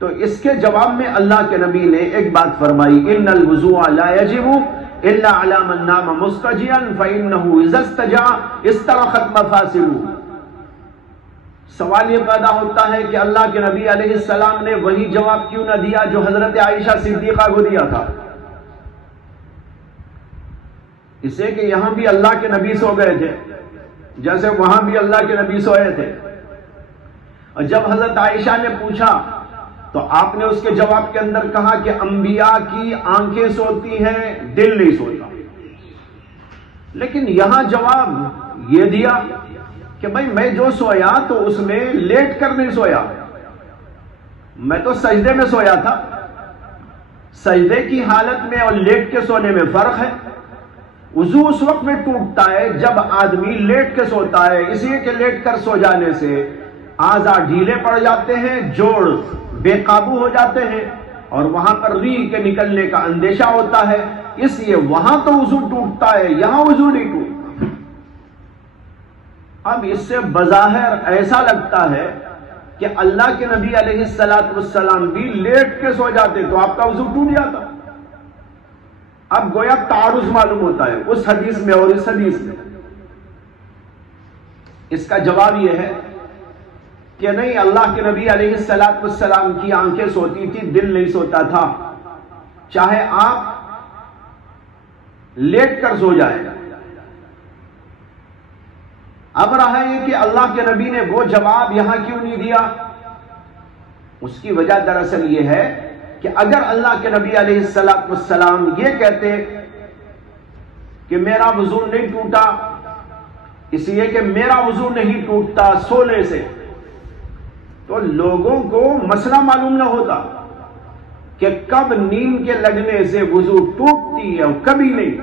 تو اس کے جواب میں اللہ کے نبی نے ایک بات فرمائی, ان الوضوء لا يجب الا على من نام مستجعا فانه اذا استجع استرخت مفاصله. سوال یہ پیدا ہوتا ہے کہ اللہ کے نبی علیہ السلام نے وہی جواب کیوں نہ دیا جو حضرت عائشہ صدیقہ کو دیا تھا. اسے کہ یہاں بھی اللہ کے نبی سو گئے تھے جیسے وہاں بھی اللہ کے نبی سوئے تھے. اور جب حضرت عائشہ نے پوچھا تو آپ نے اس کے جواب کے اندر کہا کہ انبیاء کی آنکھیں سوتی ہیں, دل نہیں سوتا. لیکن یہاں جواب یہ دیا کہ بھائی میں جو سویا تو اس میں لیٹ کر نہیں سویا, میں تو سجدے میں سویا تھا. سجدے کی حالت میں اور لیٹ کے سونے میں فرق ہے. وضو اس وقت میں ٹوٹتا ہے جب آدمی لیٹ کے سوتا ہے, اس لیے کہ لیٹ کر سو جانے سے اعضاء ڈھیلے پڑ جاتے ہیں, جوڑ بے قابو ہو جاتے ہیں اور وہاں پر ریح کے نکلنے کا اندیشہ ہوتا ہے. اس لیے وہاں تو وضو ٹوٹتا ہے, یہاں وضو نہیں ٹوٹتا. اب اس سے بظاہر ایسا لگتا ہے کہ اللہ کے نبی علیہ السلام بھی لیٹ کے سو جاتے تو آپ کا وضو ٹوٹ جاتا. اب گویا تعارض معلوم ہوتا ہے اس حدیث میں اور اس حدیث میں. اس کا جواب یہ ہے کہ نہیں, اللہ کے نبی علیہ السلام کی آنکھیں سوتی تھی, دل نہیں سوتا تھا, چاہے آپ لیٹ کر سو جائے. اب رہا یہ کہ اللہ کے نبی نے وہ جواب یہاں کیوں نہیں دیا. اس کی وجہ دراصل یہ ہے کہ اگر اللہ کے نبی علیہ السلام یہ کہتے کہ میرا وضو نہیں ٹوٹا اس لیے کہ میرا وضو نہیں ٹوٹتا سونے سے, تو لوگوں کو مسئلہ معلوم نہ ہوتا کہ کب نیند کے لگنے سے وضو ٹوٹتی ہے اور کبھی نہیں.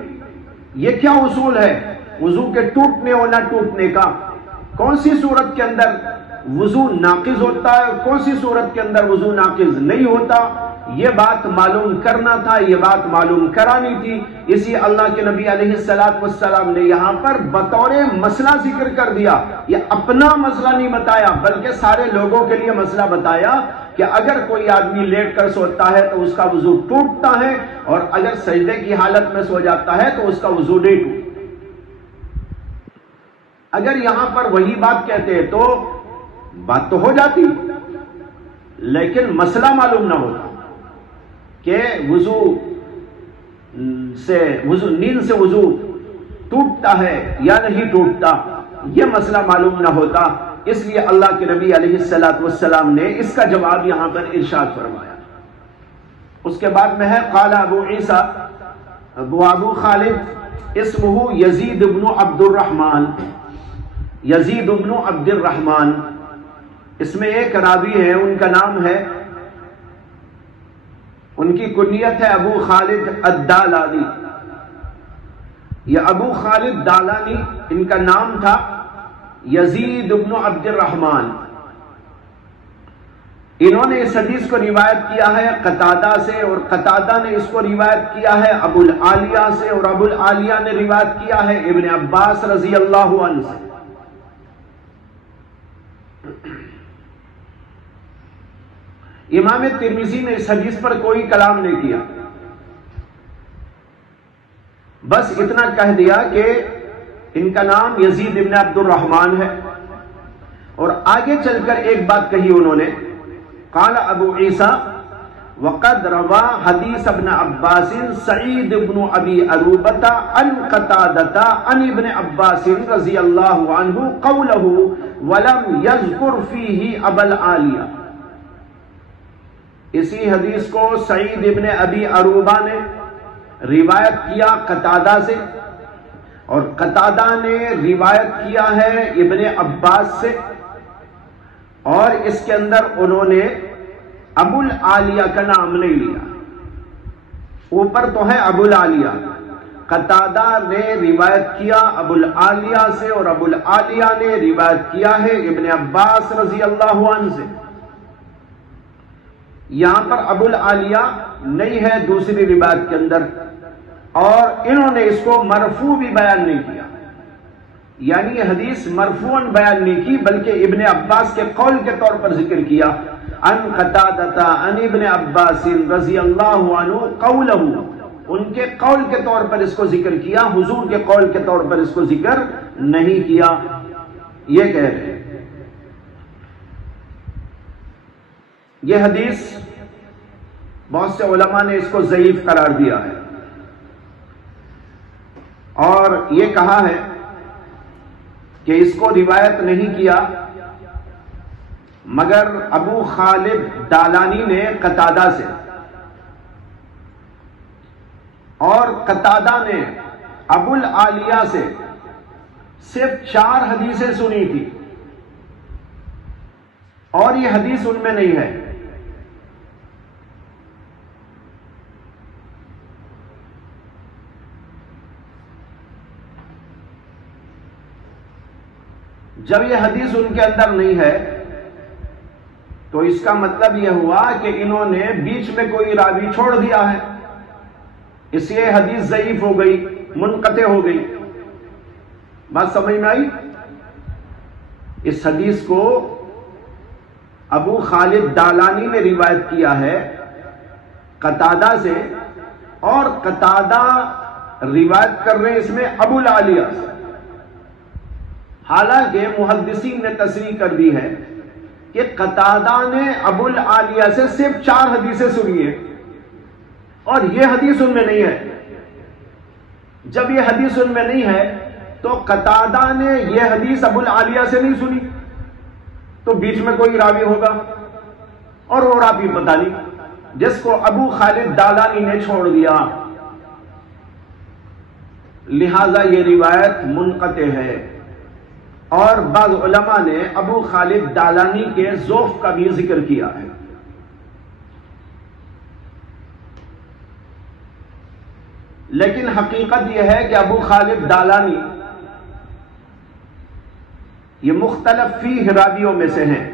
یہ کیا اصول ہے وضو کے ٹوٹنے اور نہ ٹوٹنے کا؟ کون سی صورت کے اندر وضو ناقض ہوتا ہے, کون سی صورت کے اندر وضو ناقض نہیں ہوتا؟ یہ بات معلوم کرنا تھا, یہ بات معلوم کرانی تھی. اسی اللہ کے نبی علیہ السلام نے یہاں پر بطور مسئلہ ذکر کر دیا. یہ اپنا مسئلہ نہیں بتایا بلکہ سارے لوگوں کے لیے مسئلہ بتایا کہ اگر کوئی آدمی لیٹ کر سوتا ہے تو اس کا وضو ٹوٹتا ہے, اور اگر سجدے کی حالت میں سو جاتا ہے تو اس کا وضو نہیں ٹوٹتا. اگر یہاں پر وہی بات کہتے تو بات تو ہو جاتی, لیکن مسئلہ معلوم نہ ہوتا کہ نیند سے وضو ٹوٹتا ہے یا نہیں ٹوٹتا. یہ مسئلہ معلوم نہ ہوتا, اس لیے اللہ کے نبی علیہ السلام نے اس کا جواب یہاں پر ارشاد فرمایا. اس کے بعد میں ہے قال ابو عیسیٰ ابو خالد اسمہ یزید بن عبد الرحمن. یزید بن عبد الرحمن اس میں ایک راوی ہے, ان کا نام ہے, ان کی کنیت ہے ابو خالد الدالانی. یہ ابو خالد دالانی ان کا نام تھا, یزید بن عبد الرحمن. انہوں نے اس حدیث کو روایت کیا ہے قتادہ سے, اور قتادہ نے اس کو روایت کیا ہے ابو العالیہ سے, اور ابو العالیہ نے روایت کیا ہے ابن عباس رضی اللہ عنہ سے. امام ترمذی نے اس حدیث پر کوئی کلام نہیں کیا, بس اتنا کہہ دیا کہ ان کا نام یزید ابن عبد الرحمن ہے. اور آگے چل کر ایک بات کہی انہوں نے, قال ابو عیسیٰ وقد روا حدیث ابن عباس سعید ابن ابی عروبہ عن قتادہ عن ابن عباس رضی اللہ عنہ قولہ ولم یذکر فیہ ابا العالیہ. اسی حدیث کو سعید ابن ابی عروبہ نے روایت کیا قتادہ سے, اور قتادہ نے روایت کیا ہے ابن عباس سے, اور اس کے اندر انہوں نے ابو العالیہ کا نام نہیں لیا. اوپر تو ہے ابو العالیہ. قتادہ نے روایت کیا ابو العالیہ سے اور ابو العالیہ نے روایت کیا ہے ابن عباس رضی اللہ عنہ سے. یہاں پر ابو العالیہ نہیں ہے دوسری روایت کے اندر، اور انہوں نے اس کو مرفوع بھی بیان نہیں کیا، یعنی یہ حدیث مرفوعاً بیان نہیں کی بلکہ ابن عباس کے قول کے طور پر ذکر کیا. ان قتادہ ان ابن عباس رضی اللہ عنہ قولہ، ان کے قول کے طور پر اس کو ذکر کیا، حضور کے قول کے طور پر اس کو ذکر نہیں کیا. یہ کہہ رہے ہیں یہ حدیث بہت سے علماء نے اس کو ضعیف قرار دیا ہے اور یہ کہا ہے کہ اس کو روایت نہیں کیا مگر ابو خالد دالانی نے قتادہ سے، اور قتادہ نے ابو العالیہ سے صرف 4 حدیثیں سنی تھی اور یہ حدیث ان میں نہیں ہے. جب یہ حدیث ان کے اندر نہیں ہے تو اس کا مطلب یہ ہوا کہ انہوں نے بیچ میں کوئی راوی چھوڑ دیا ہے، اس لیے حدیث ضعیف ہو گئی، منقطع ہو گئی. بات سمجھ میں آئی؟ اس حدیث کو ابو خالد دالانی نے روایت کیا ہے قتادہ سے، اور قتادہ روایت کر رہے ہیں اس میں ابو العالیہ سے. حالانکہ محدثین نے تصریح کر دی ہے کہ قتادہ نے ابو العالیہ سے صرف 4 حدیثیں سنی ہیں اور یہ حدیث ان میں نہیں ہے. جب یہ حدیث ان میں نہیں ہے تو قتادہ نے یہ حدیث ابو العالیہ سے نہیں سنی، تو بیچ میں کوئی راوی ہوگا اور وہ راوی پتہ نہیں، جس کو ابو خالد دالانی نے چھوڑ دیا. لہذا یہ روایت منقطع ہے. اور بعض علماء نے ابو خالد دالانی کے ضعف کا بھی ذکر کیا ہے. لیکن حقیقت یہ ہے کہ ابو خالد دالانی یہ مختلف فیہ راویوں میں سے ہیں،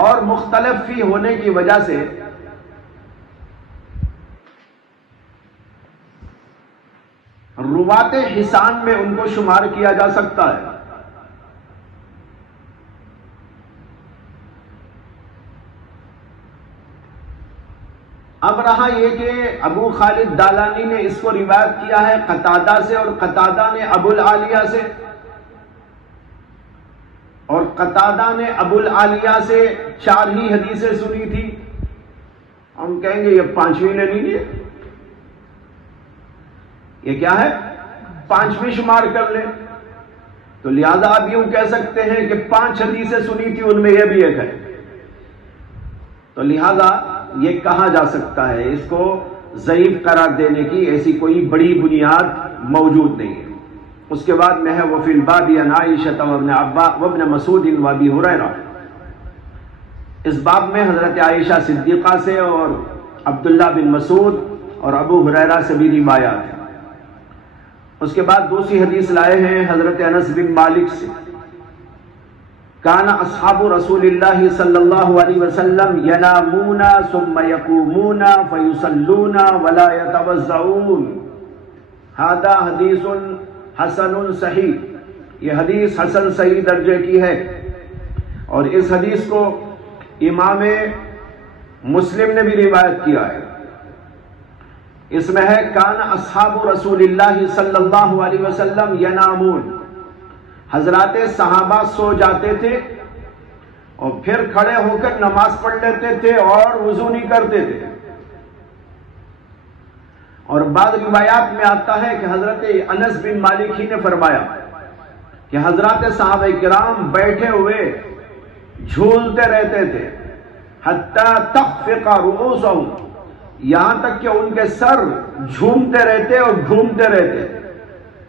اور مختلف فیہ ہونے کی وجہ سے روات حسان میں ان کو شمار کیا جا سکتا ہے. اب رہا یہ کہ ابو خالد دالانی نے اس کو روایت کیا ہے قتادہ سے، اور قتادہ نے ابو العالیہ سے، اور قتادہ نے ابو العالیہ سے 4 ہی حدیثیں سنی تھی. ہم کہیں گے یہ 5ویں لے لیجیے، یہ کیا ہے 5ویں شمار کر لیں. تو لہذا آپ یوں کہہ سکتے ہیں کہ 5 حدیثیں سنی تھی، ان میں یہ بھی ایک ہے. تو لہذا یہ کہا جا سکتا ہے، اس کو ضعیف قرار دینے کی ایسی کوئی بڑی بنیاد موجود نہیں ہے. اس کے بعد میں ہے وفی الباب عن عائشہ وابن عباس وابن مسعود وابی ہریرہ. اس باب میں حضرت عائشہ صدیقہ سے اور عبداللہ بن مسعود اور ابو ہریرہ سے بھی روایات ہیں. اس کے بعد دوسری حدیث لائے ہیں حضرت انس بن مالک سے. کان اصحاب رسول اللہ صلی اللہ علیہ وسلم ینامون ثم یقومون فیصلون ولا یتوضؤون. ھذا حدیث حسن صحیح. یہ حدیث حسن صحیح درجے کی ہے، اور اس حدیث کو امام مسلم نے بھی روایت کیا ہے. اس میں ہے کان اصحاب رسول اللہ صلی اللہ علیہ وسلم ینامون. حضرات صحابہ سو جاتے تھے اور پھر کھڑے ہو کر نماز پڑھ لیتے تھے اور وضو نہیں کرتے تھے. اور بعض روایات میں آتا ہے کہ حضرت انس بن مالک ہی نے فرمایا کہ حضرات صحابہ کرام بیٹھے ہوئے جھولتے رہتے تھے حتی تخفق رؤوسہم، یہاں تک کہ ان کے سر جھومتے رہتے اور گھومتے رہتے،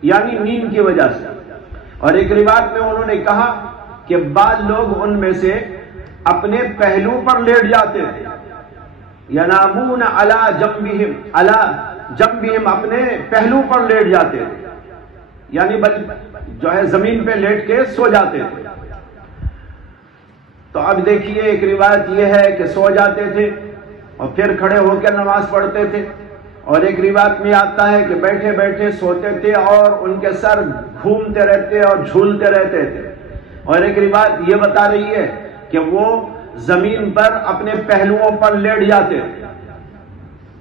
یعنی نیند کی وجہ سے. اور ایک روایت میں انہوں نے کہا کہ بعض لوگ ان میں سے اپنے پہلو پر لیٹ جاتے تھے، ینامون علی جنبہم، اپنے پہلو پر لیٹ جاتے تھے، یعنی جو ہے زمین پہ لیٹ کے سو جاتے تھے۔ تو اب دیکھیے ایک روایت یہ ہے کہ سو جاتے تھے اور پھر کھڑے ہو کر نماز پڑھتے تھے، اور ایک روایت میں آتا ہے کہ بیٹھے بیٹھے سوتے تھے اور ان کے سر گھومتے رہتے اور جھولتے رہتے تھے، اور ایک روایت یہ بتا رہی ہے کہ وہ زمین پر اپنے پہلوؤں پر لیٹ جاتے تھے۔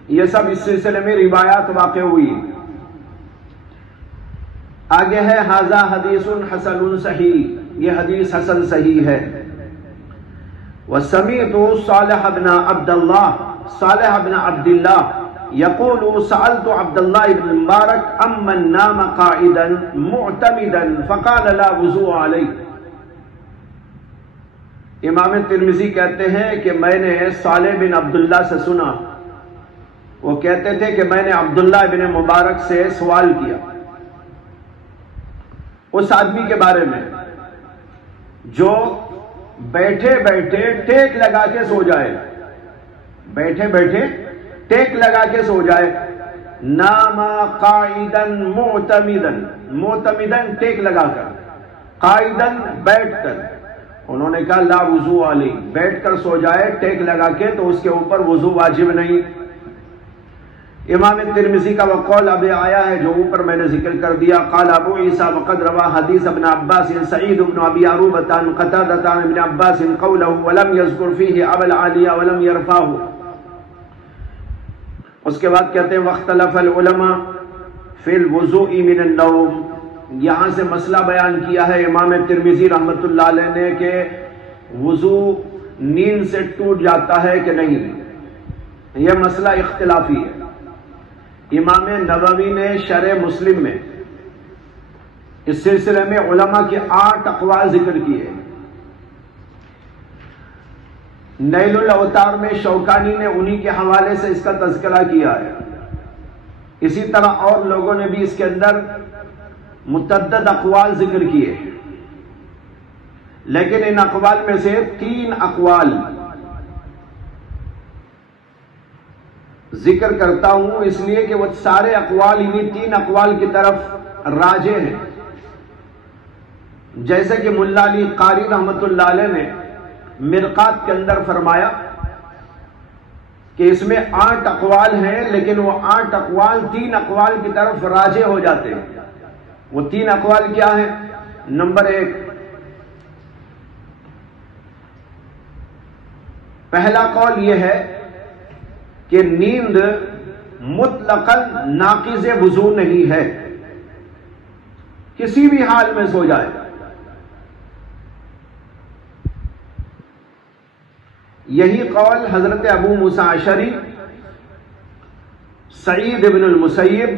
یہ سب اس سلسلے میں روایات واقع ہوئی۔ آگے ہے ھذا حدیث حسن صحیح، یہ حدیث حسن صحیح ہے۔ وسمعت صالح بن عبد الله يقول سألت عبد الله بن المبارك أمن نام قائدا معتمدا فقال لا وضوء عليه۔ امام ترمذی کہتے ہیں کہ میں نے صالح بن عبداللہ سے سنا، وہ کہتے تھے کہ میں نے عبداللہ بن مبارک سے سوال کیا اس آدمی کے بارے میں جو بیٹھے بیٹھے ٹیک لگا کے سو جائے، بیٹھے بیٹھے ٹیک لگا کے سو جائے، نام قائدن معتمدن، معتمدن ٹیک لگا کر، قائدن بیٹھ کر، انہوں نے کہا لا وضو علیہ، بیٹھ کر سو جائے ٹیک لگا کے تو اس کے اوپر وضو واجب نہیں۔ امام ترمذی کا وہ قول اب آیا ہے جو اوپر میں نے ذکر کر دیا۔ قال ابو عیسیٰ وقد روا حدیث ابن عباس سعید بن ابی عروبۃ عن قتادۃ عن ابن عباس قوله ولم يذكر فيه ابا العالیہ ولم يرفعه۔ اس کے بعد کہتے ہیں واختلف العلماء فی الوضوء من النوم، یہاں سے مسئلہ بیان کیا ہے امام ترمذی رحمۃ اللہ علیہ نے کہ وضو نیند سے ٹوٹ جاتا ہے کہ نہیں، یہ مسئلہ اختلافی ہے۔ امام نووی نے شرح مسلم میں اس سلسلے میں علماء کے 8 اقوال ذکر کیے۔ نیل الاوتار میں شوکانی نے انہی کے حوالے سے اس کا تذکرہ کیا ہے، اسی طرح اور لوگوں نے بھی اس کے اندر متعدد اقوال ذکر کیے، لیکن ان اقوال میں سے 3 اقوال ذکر کرتا ہوں اس لیے کہ وہ سارے اقوال انہی 3 اقوال کی طرف راجع ہیں۔ جیسے کہ ملا علی قاری رحمۃ اللہ علیہ نے مرقات کے اندر فرمایا کہ اس میں 8 اقوال ہیں، لیکن وہ 8 اقوال 3 اقوال کی طرف راجع ہو جاتے ہیں۔ وہ 3 اقوال کیا ہیں؟ نمبر 1، پہلا قول یہ ہے کہ نیند مطلقاً ناقض وضو نہیں ہے، کسی بھی حال میں سو جائے۔ یہی قول حضرت ابو موسیٰ اشعری، سعید بن المسیب،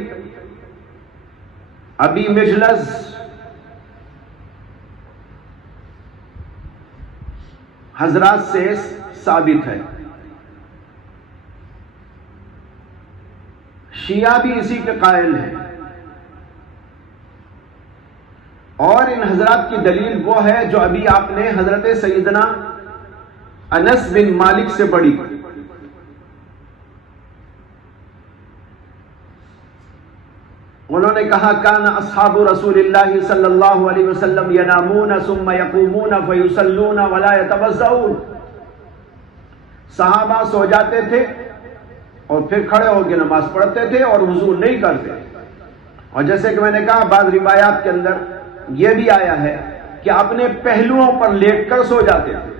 ابی مجلس، حضرات سے ثابت ہے۔ شیعہ بھی اسی کے قائل ہیں، اور ان حضرات کی دلیل وہ ہے جو ابھی آپ نے حضرت سیدنا انس بن مالک سے پڑھی۔ انہوں نے کہا کان اصحاب رسول اللہ صلی اللہ علیہ وسلم ینامون ثم یقومون فیصلون ولا یتوضؤون، صحابہ سو جاتے تھے اور پھر کھڑے ہو کے نماز پڑھتے تھے اور وضو نہیں کرتے۔ اور جیسے کہ میں نے کہا بعض روایات کے اندر یہ بھی آیا ہے کہ اپنے پہلوؤں پر لیٹ کر سو جاتے تھے۔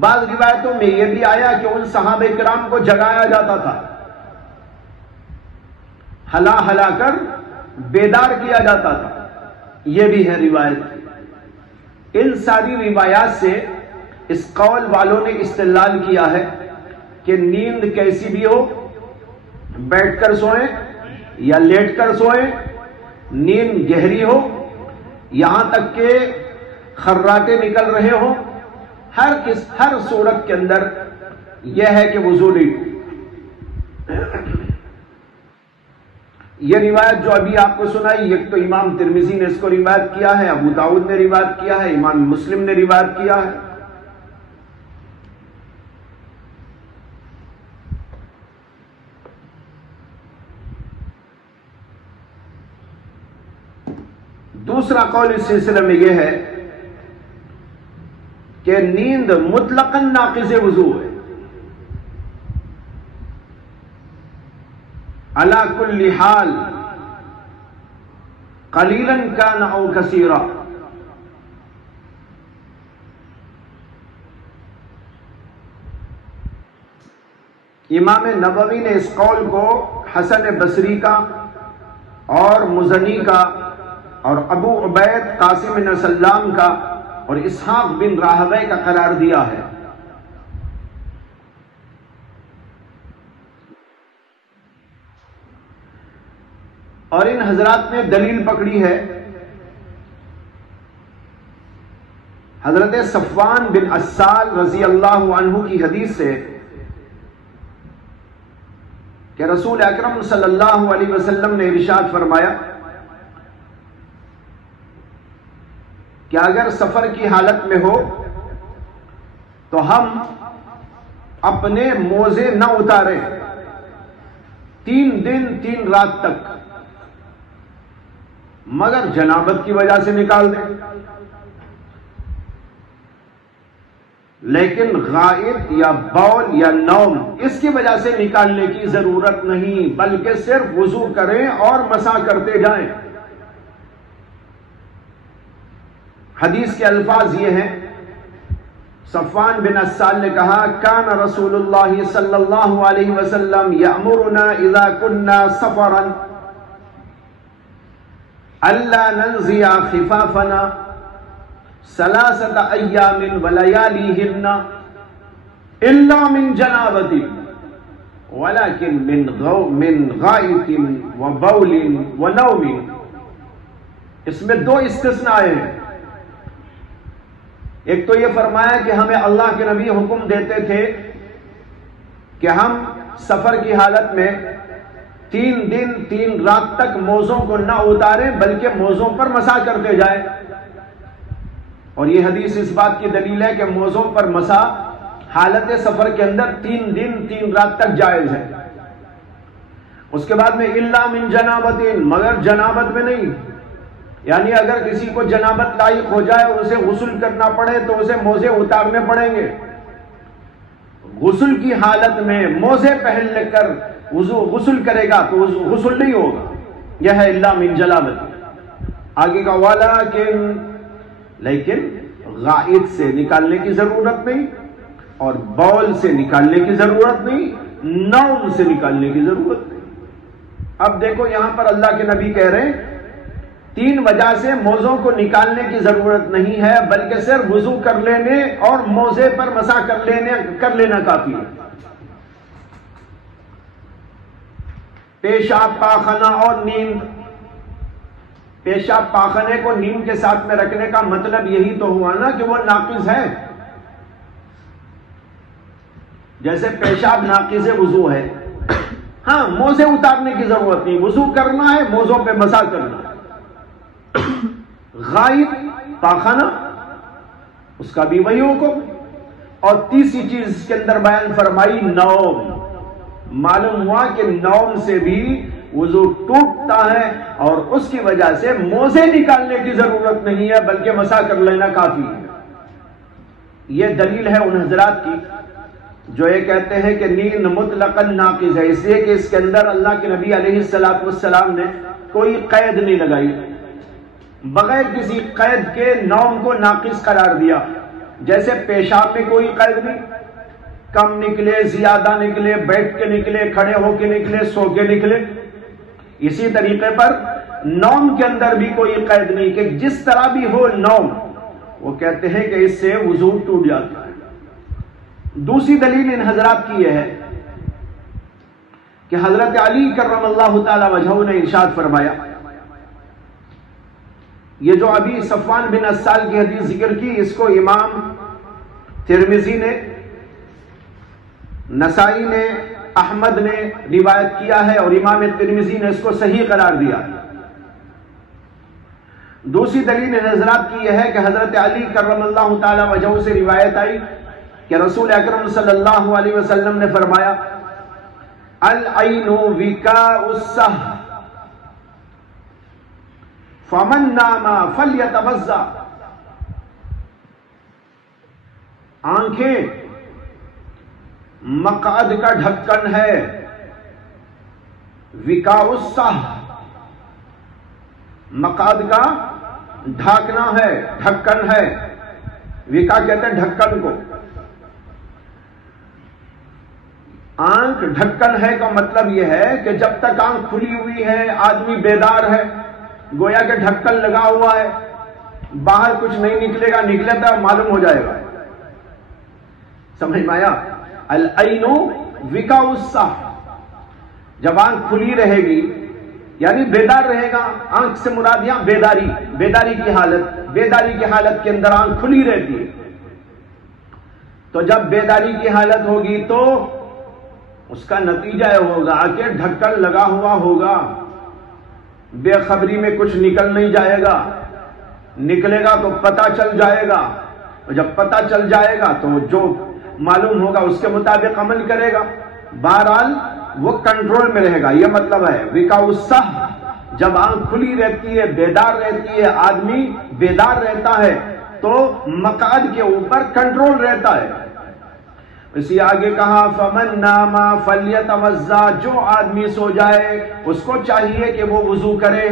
بعض روایتوں میں یہ بھی آیا کہ ان صحابہ کرام کو جگایا جاتا تھا، ہلا ہلا کر بیدار کیا جاتا تھا، یہ بھی ہے روایت۔ ان ساری روایات سے اس قول والوں نے استدلال کیا ہے کہ نیند کیسی بھی ہو، بیٹھ کر سوئیں یا لیٹ کر سوئیں، نیند گہری ہو، یہاں تک کہ خراٹے نکل رہے ہوں، ہر صورت کے اندر یہ ہے کہ وضو نہیں۔ یہ روایت جو ابھی آپ کو سنائی، ایک تو امام ترمذی نے اس کو روایت کیا ہے، ابو داؤد نے روایت کیا ہے، امام مسلم نے روایت کیا ہے۔ دوسرا قول اس سلسلے میں یہ ہے کہ نیند مطلقاً ناقض وضو ہے، علی کل حال قلیلا کان او کثیرا۔ امام نووی نے اس قول کو حسن بصری کا اور مزنی کا اور ابو عبید قاسم بن سلام کا اور اسحاق بن راہوے کا قرار دیا ہے۔ اور ان حضرات نے دلیل پکڑی ہے حضرت صفوان بن عسال رضی اللہ عنہ کی حدیث سے کہ رسول اکرم صلی اللہ علیہ وسلم نے ارشاد فرمایا کہ اگر سفر کی حالت میں ہو تو ہم اپنے موزے نہ اتاریں 3 دن 3 رات تک، مگر جنابت کی وجہ سے نکال دیں، لیکن غائط یا بول یا نوم اس کی وجہ سے نکالنے کی ضرورت نہیں، بلکہ صرف وضو کریں اور مسح کرتے جائیں۔ حدیث کے الفاظ یہ ہیں، صفوان بن عسال نے کہا کان رسول اللہ صلی اللہ علیہ وسلم یأمرنا اذا كنا سفرا الا ننزع خفافنا 3 ایام ولياليهن الا من جنابة ولكن من غائط وبول ونوم۔ اس میں 2 استثناء ہیں۔ ایک تو یہ فرمایا کہ ہمیں اللہ کے نبی حکم دیتے تھے کہ ہم سفر کی حالت میں 3 دن 3 رات تک موزوں کو نہ اتاریں بلکہ موزوں پر مسح کرتے جائیں، اور یہ حدیث اس بات کی دلیل ہے کہ موزوں پر مسح حالت سفر کے اندر 3 دن 3 رات تک جائز ہے۔ اس کے بعد میں الا من جنابت، مگر جنابت میں نہیں، یعنی اگر کسی کو جنابت لاحق ہو جائے اور اسے غسل کرنا پڑے تو اسے موزے اتارنے پڑیں گے۔ غسل کی حالت میں موزے پہن لے کر غسل کرے گا تو غسل نہیں ہوگا، یہ ہے الا من جنابت۔ آگے کا لیکن غائط سے نکالنے کی ضرورت نہیں، اور بول سے نکالنے کی ضرورت نہیں، نوم سے نکالنے کی ضرورت نہیں۔ اب دیکھو یہاں پر اللہ کے نبی کہہ رہے ہیں 3 وجہ سے موزوں کو نکالنے کی ضرورت نہیں ہے، بلکہ صرف وضو کر لینے اور موزے پر مسح کر لینا کافی ہے۔ پیشاب پاخانہ اور نیند، پیشاب پاخانے کو نیند کے ساتھ میں رکھنے کا مطلب یہی تو ہوا نا کہ وہ ناقض ہے، جیسے پیشاب ناقض وضو ہے۔ ہاں موزے اتارنے کی ضرورت نہیں، وضو کرنا ہے موزوں پہ مسح کرنا ہے۔ غائط پاخانہ اس کا بھی وہی حکم، اور تیسری چیز اس کے اندر بیان فرمائی نوم۔ معلوم ہوا کہ نوم سے بھی وضو ٹوٹتا ہے اور اس کی وجہ سے موزے نکالنے کی ضرورت نہیں ہے بلکہ مسح کر لینا کافی ہے۔ یہ دلیل ہے ان حضرات کی جو یہ کہتے ہیں کہ نیند مطلقاً ناقض ہے، اس لیے کہ اس کے اندر اللہ کے نبی علیہ السلام نے کوئی قید نہیں لگائی، بغیر کسی قید کے نوم کو ناقص قرار دیا۔ جیسے پیشاب میں کوئی قید نہیں، کم نکلے زیادہ نکلے، بیٹھ کے نکلے کھڑے ہو کے نکلے سو کے نکلے، اسی طریقے پر نوم کے اندر بھی کوئی قید نہیں کہ جس طرح بھی ہو نوم، وہ کہتے ہیں کہ اس سے وضو ٹوٹ جاتا ہے۔ دوسری دلیل ان حضرات کی یہ ہے کہ حضرت علی کرم اللہ تعالی وجہہ نے ارشاد فرمایا، یہ جو ابھی صفوان بن عسال کی حدیث ذکر کی اس کو امام ترمذی نے، نسائی نے احمد نے روایت کیا ہے اور امام ترمذی نے اس کو صحیح قرار دیا. دوسری دلیل حضرات کی یہ ہے کہ حضرت علی کرم اللہ تعالی وجہہ سے روایت آئی کہ رسول اکرم صلی اللہ علیہ وسلم نے فرمایا العین وکاء السہ فمن نام فلیتوضا. آنکھیں مقعد کا ڈھکن ہے. وکاء السہ مقعد کا ڈھاکنا ہے، ڈھکن ہے. وکا کہتے ہیں ڈھکن کو. آنکھ ڈھکن ہے کا مطلب یہ ہے کہ جب تک آنکھ کھلی ہوئی ہے آدمی بیدار ہے، گویا کہ ڈھکن لگا ہوا ہے، باہر کچھ نہیں نکلے گا، نکلے تو معلوم ہو جائے گا. سمجھ میں آیا؟ العین وکاء السہ. جب آنکھ کھلی رہے گی یعنی بیدار رہے گا. آنکھ سے مراد یہاں بیداری، بیداری کی حالت کے اندر آنکھ کھلی رہتی ہے. تو جب بیداری کی حالت ہوگی تو اس کا نتیجہ یہ ہوگا کہ ڈھکن لگا ہوا ہوگا، بے خبری میں کچھ نکل نہیں جائے گا، نکلے گا تو پتہ چل جائے گا، اور جب پتہ چل جائے گا تو جو معلوم ہوگا اس کے مطابق عمل کرے گا. بہرحال وہ کنٹرول میں رہے گا. یہ مطلب ہے وکاء السہ. جب آنکھ کھلی رہتی ہے، بیدار رہتی ہے، آدمی بیدار رہتا ہے تو مقعد کے اوپر کنٹرول رہتا ہے. اسی آگے کہا فمن نام فلیتوضا. جو آدمی سو جائے اس کو چاہیے کہ وہ وضو کرے.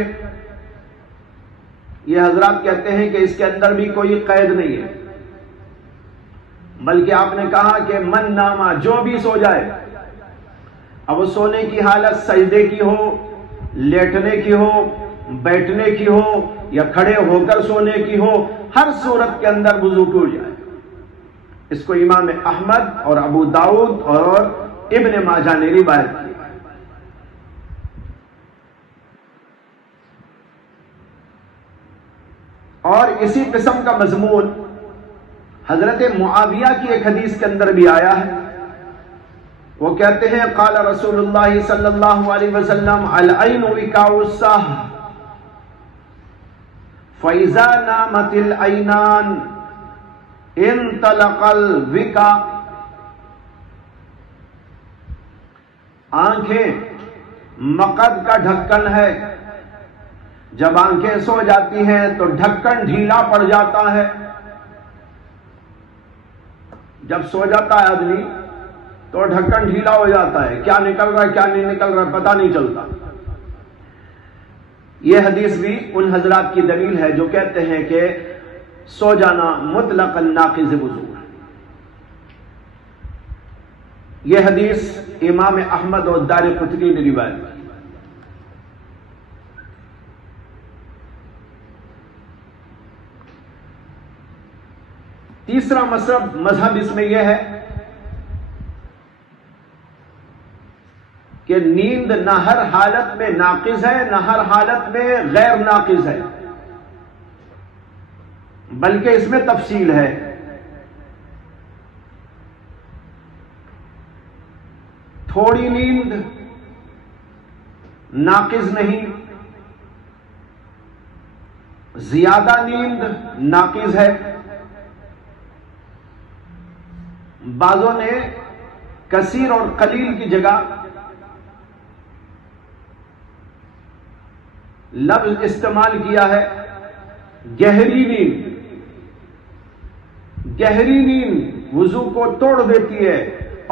یہ حضرات کہتے ہیں کہ اس کے اندر بھی کوئی قید نہیں ہے، بلکہ آپ نے کہا کہ من ناما، جو بھی سو جائے. اب سونے کی حالت سجدے کی ہو، لیٹنے کی ہو، بیٹھنے کی ہو یا کھڑے ہو کر سونے کی ہو، ہر صورت کے اندر وضو ٹوٹ جائے. اس کو امام احمد اور ابو داؤد اور ابن ماجہ نے روایت کی. اور اسی قسم کا مضمون حضرت معاویہ کی ایک حدیث کے اندر بھی آیا ہے. وہ کہتے ہیں قال رسول اللہ صلی اللہ علیہ وسلم العین وکاء السہ فاذا نامت العینان انطلق الوکاء. آنکھیں مقعد کا ڈھکن ہے. جب آنکھیں سو جاتی ہیں تو ڈھکن ڈھیلا پڑ جاتا ہے. جب سو جاتا ہے آدمی تو ڈھکن ڈھیلا ہو جاتا ہے، کیا نکل رہا ہے کیا نہیں نکل رہا ہے پتہ نہیں چلتا. یہ حدیث بھی ان حضرات کی دلیل ہے جو کہتے ہیں کہ سو جانا مطلق ناقض وضو ہے. یہ حدیث امام احمد اور دارقطنی نے روایت کی. تیسرا مذہب اس میں یہ ہے کہ نیند نہ ہر حالت میں ناقض ہے نہ ہر حالت میں غیر ناقض ہے، بلکہ اس میں تفصیل ہے. تھوڑی نیند ناقض نہیں، زیادہ نیند ناقض ہے. بعضوں نے کثیر اور قلیل کی جگہ لفظ استعمال کیا ہے گہری نیند. گہری نیند وضو کو توڑ دیتی ہے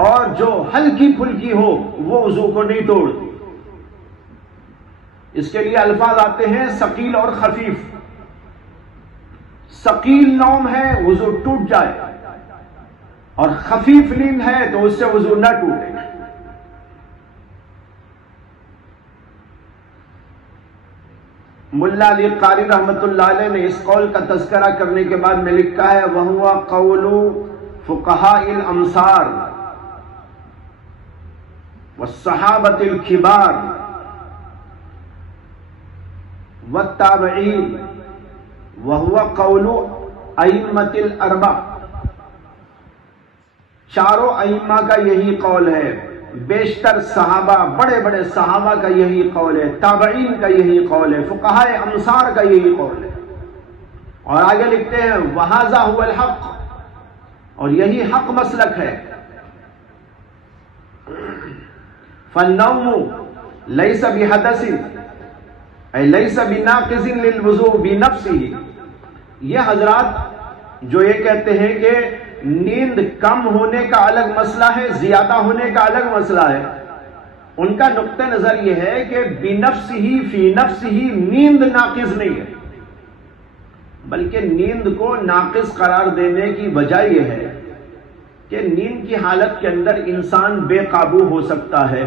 اور جو ہلکی پھلکی ہو وہ وضو کو نہیں توڑتی. اس کے لیے الفاظ آتے ہیں ثقیل اور خفیف. ثقیل نوم ہے وضو ٹوٹ جائے اور خفیف نیند ہے تو اس سے وضو نہ ٹوٹے. ملا علی قاری رحمت اللہ علیہ نے اس قول کا تذکرہ کرنے کے بعد میں لکھا ہے وَهُوَ قَوْلُ فُقَهَاءِ الْأَمْصَارِ وَالصَّحَابَةِ الْكِبَارِ وَالتَّابِعِينَ وَهُوَ قَوْلُ أَئِمَّةِ الْأَرْبَعَةِ. چاروں ائمہ کا یہی قول ہے بیشتر صحابہ، بڑے بڑے صحابہ کا یہی قول ہے، تابعین کا یہی قول ہے، فقہاء امصار کا یہی قول ہے۔ اور آگے لکھتے ہیں وَهَذَا هُوَ الْحَقُّ، اور یہی حق مسلک ہے۔ فَالنَّوْمُ لَيْسَ بِحَدَثٍ أي لَيْسَ بِنَاقِضٍ لِلْوُضُوءِ بِنَفْسِهِ، یہ حضرات جو یہ کہتے ہیں کہ نیند کم ہونے کا الگ مسئلہ ہے، زیادہ ہونے کا الگ مسئلہ ہے، ان کا نقطہ نظر یہ ہے کہ بِنَفْسِهِ فِي نَفْسِهِ نیند ناقض نہیں ہے، بلکہ نیند کو ناقص قرار دینے کی وجہ یہ ہے کہ نیند کی حالت کے اندر انسان بے قابو ہو سکتا ہے،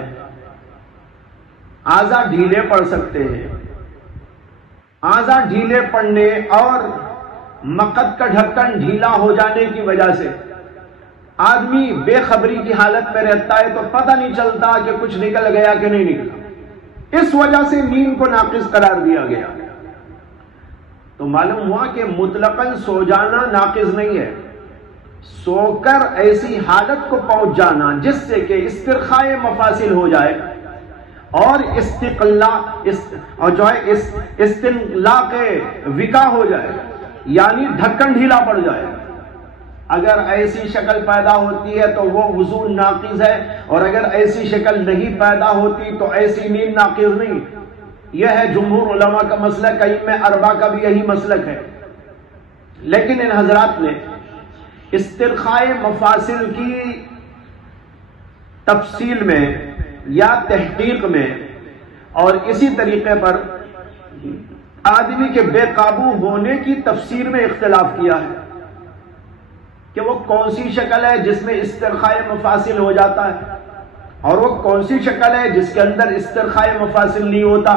اعضاء ڈھیلے پڑ سکتے ہیں، اعضاء ڈھیلے پڑنے اور مقد کا ڈھکن ڈھیلا ہو جانے کی وجہ سے آدمی بے خبری کی حالت میں رہتا ہے تو پتہ نہیں چلتا کہ کچھ نکل گیا کہ نہیں نکلا، اس وجہ سے نیند کو ناقص قرار دیا گیا۔ تو معلوم ہوا کہ مطلقاً سو جانا ناقض نہیں ہے، سو کر ایسی حالت کو پہنچ جانا جس سے کہ استرخاء مفاصل ہو جائے اور استنلاق وقا ہو جائے، یعنی ڈھکن ڈھیلا پڑ جائے۔ اگر ایسی شکل پیدا ہوتی ہے تو وہ وضو ناقض ہے، اور اگر ایسی شکل نہیں پیدا ہوتی تو ایسی نیند ناقض نہیں۔ یہ ہے جمہور علماء کا مسلک، ائمہ اربعہ کا بھی یہی مسلک ہے۔ لیکن ان حضرات نے استرخاء مفاصل کی تفصیل میں یا تحقیق میں اور اسی طریقے پر آدمی کے بے قابو ہونے کی تفسیر میں اختلاف کیا ہے کہ وہ کون سی شکل ہے جس میں استرخاء مفاصل ہو جاتا ہے، اور وہ کون سی شکل ہے جس کے اندر استرخاء مفاصل نہیں ہوتا۔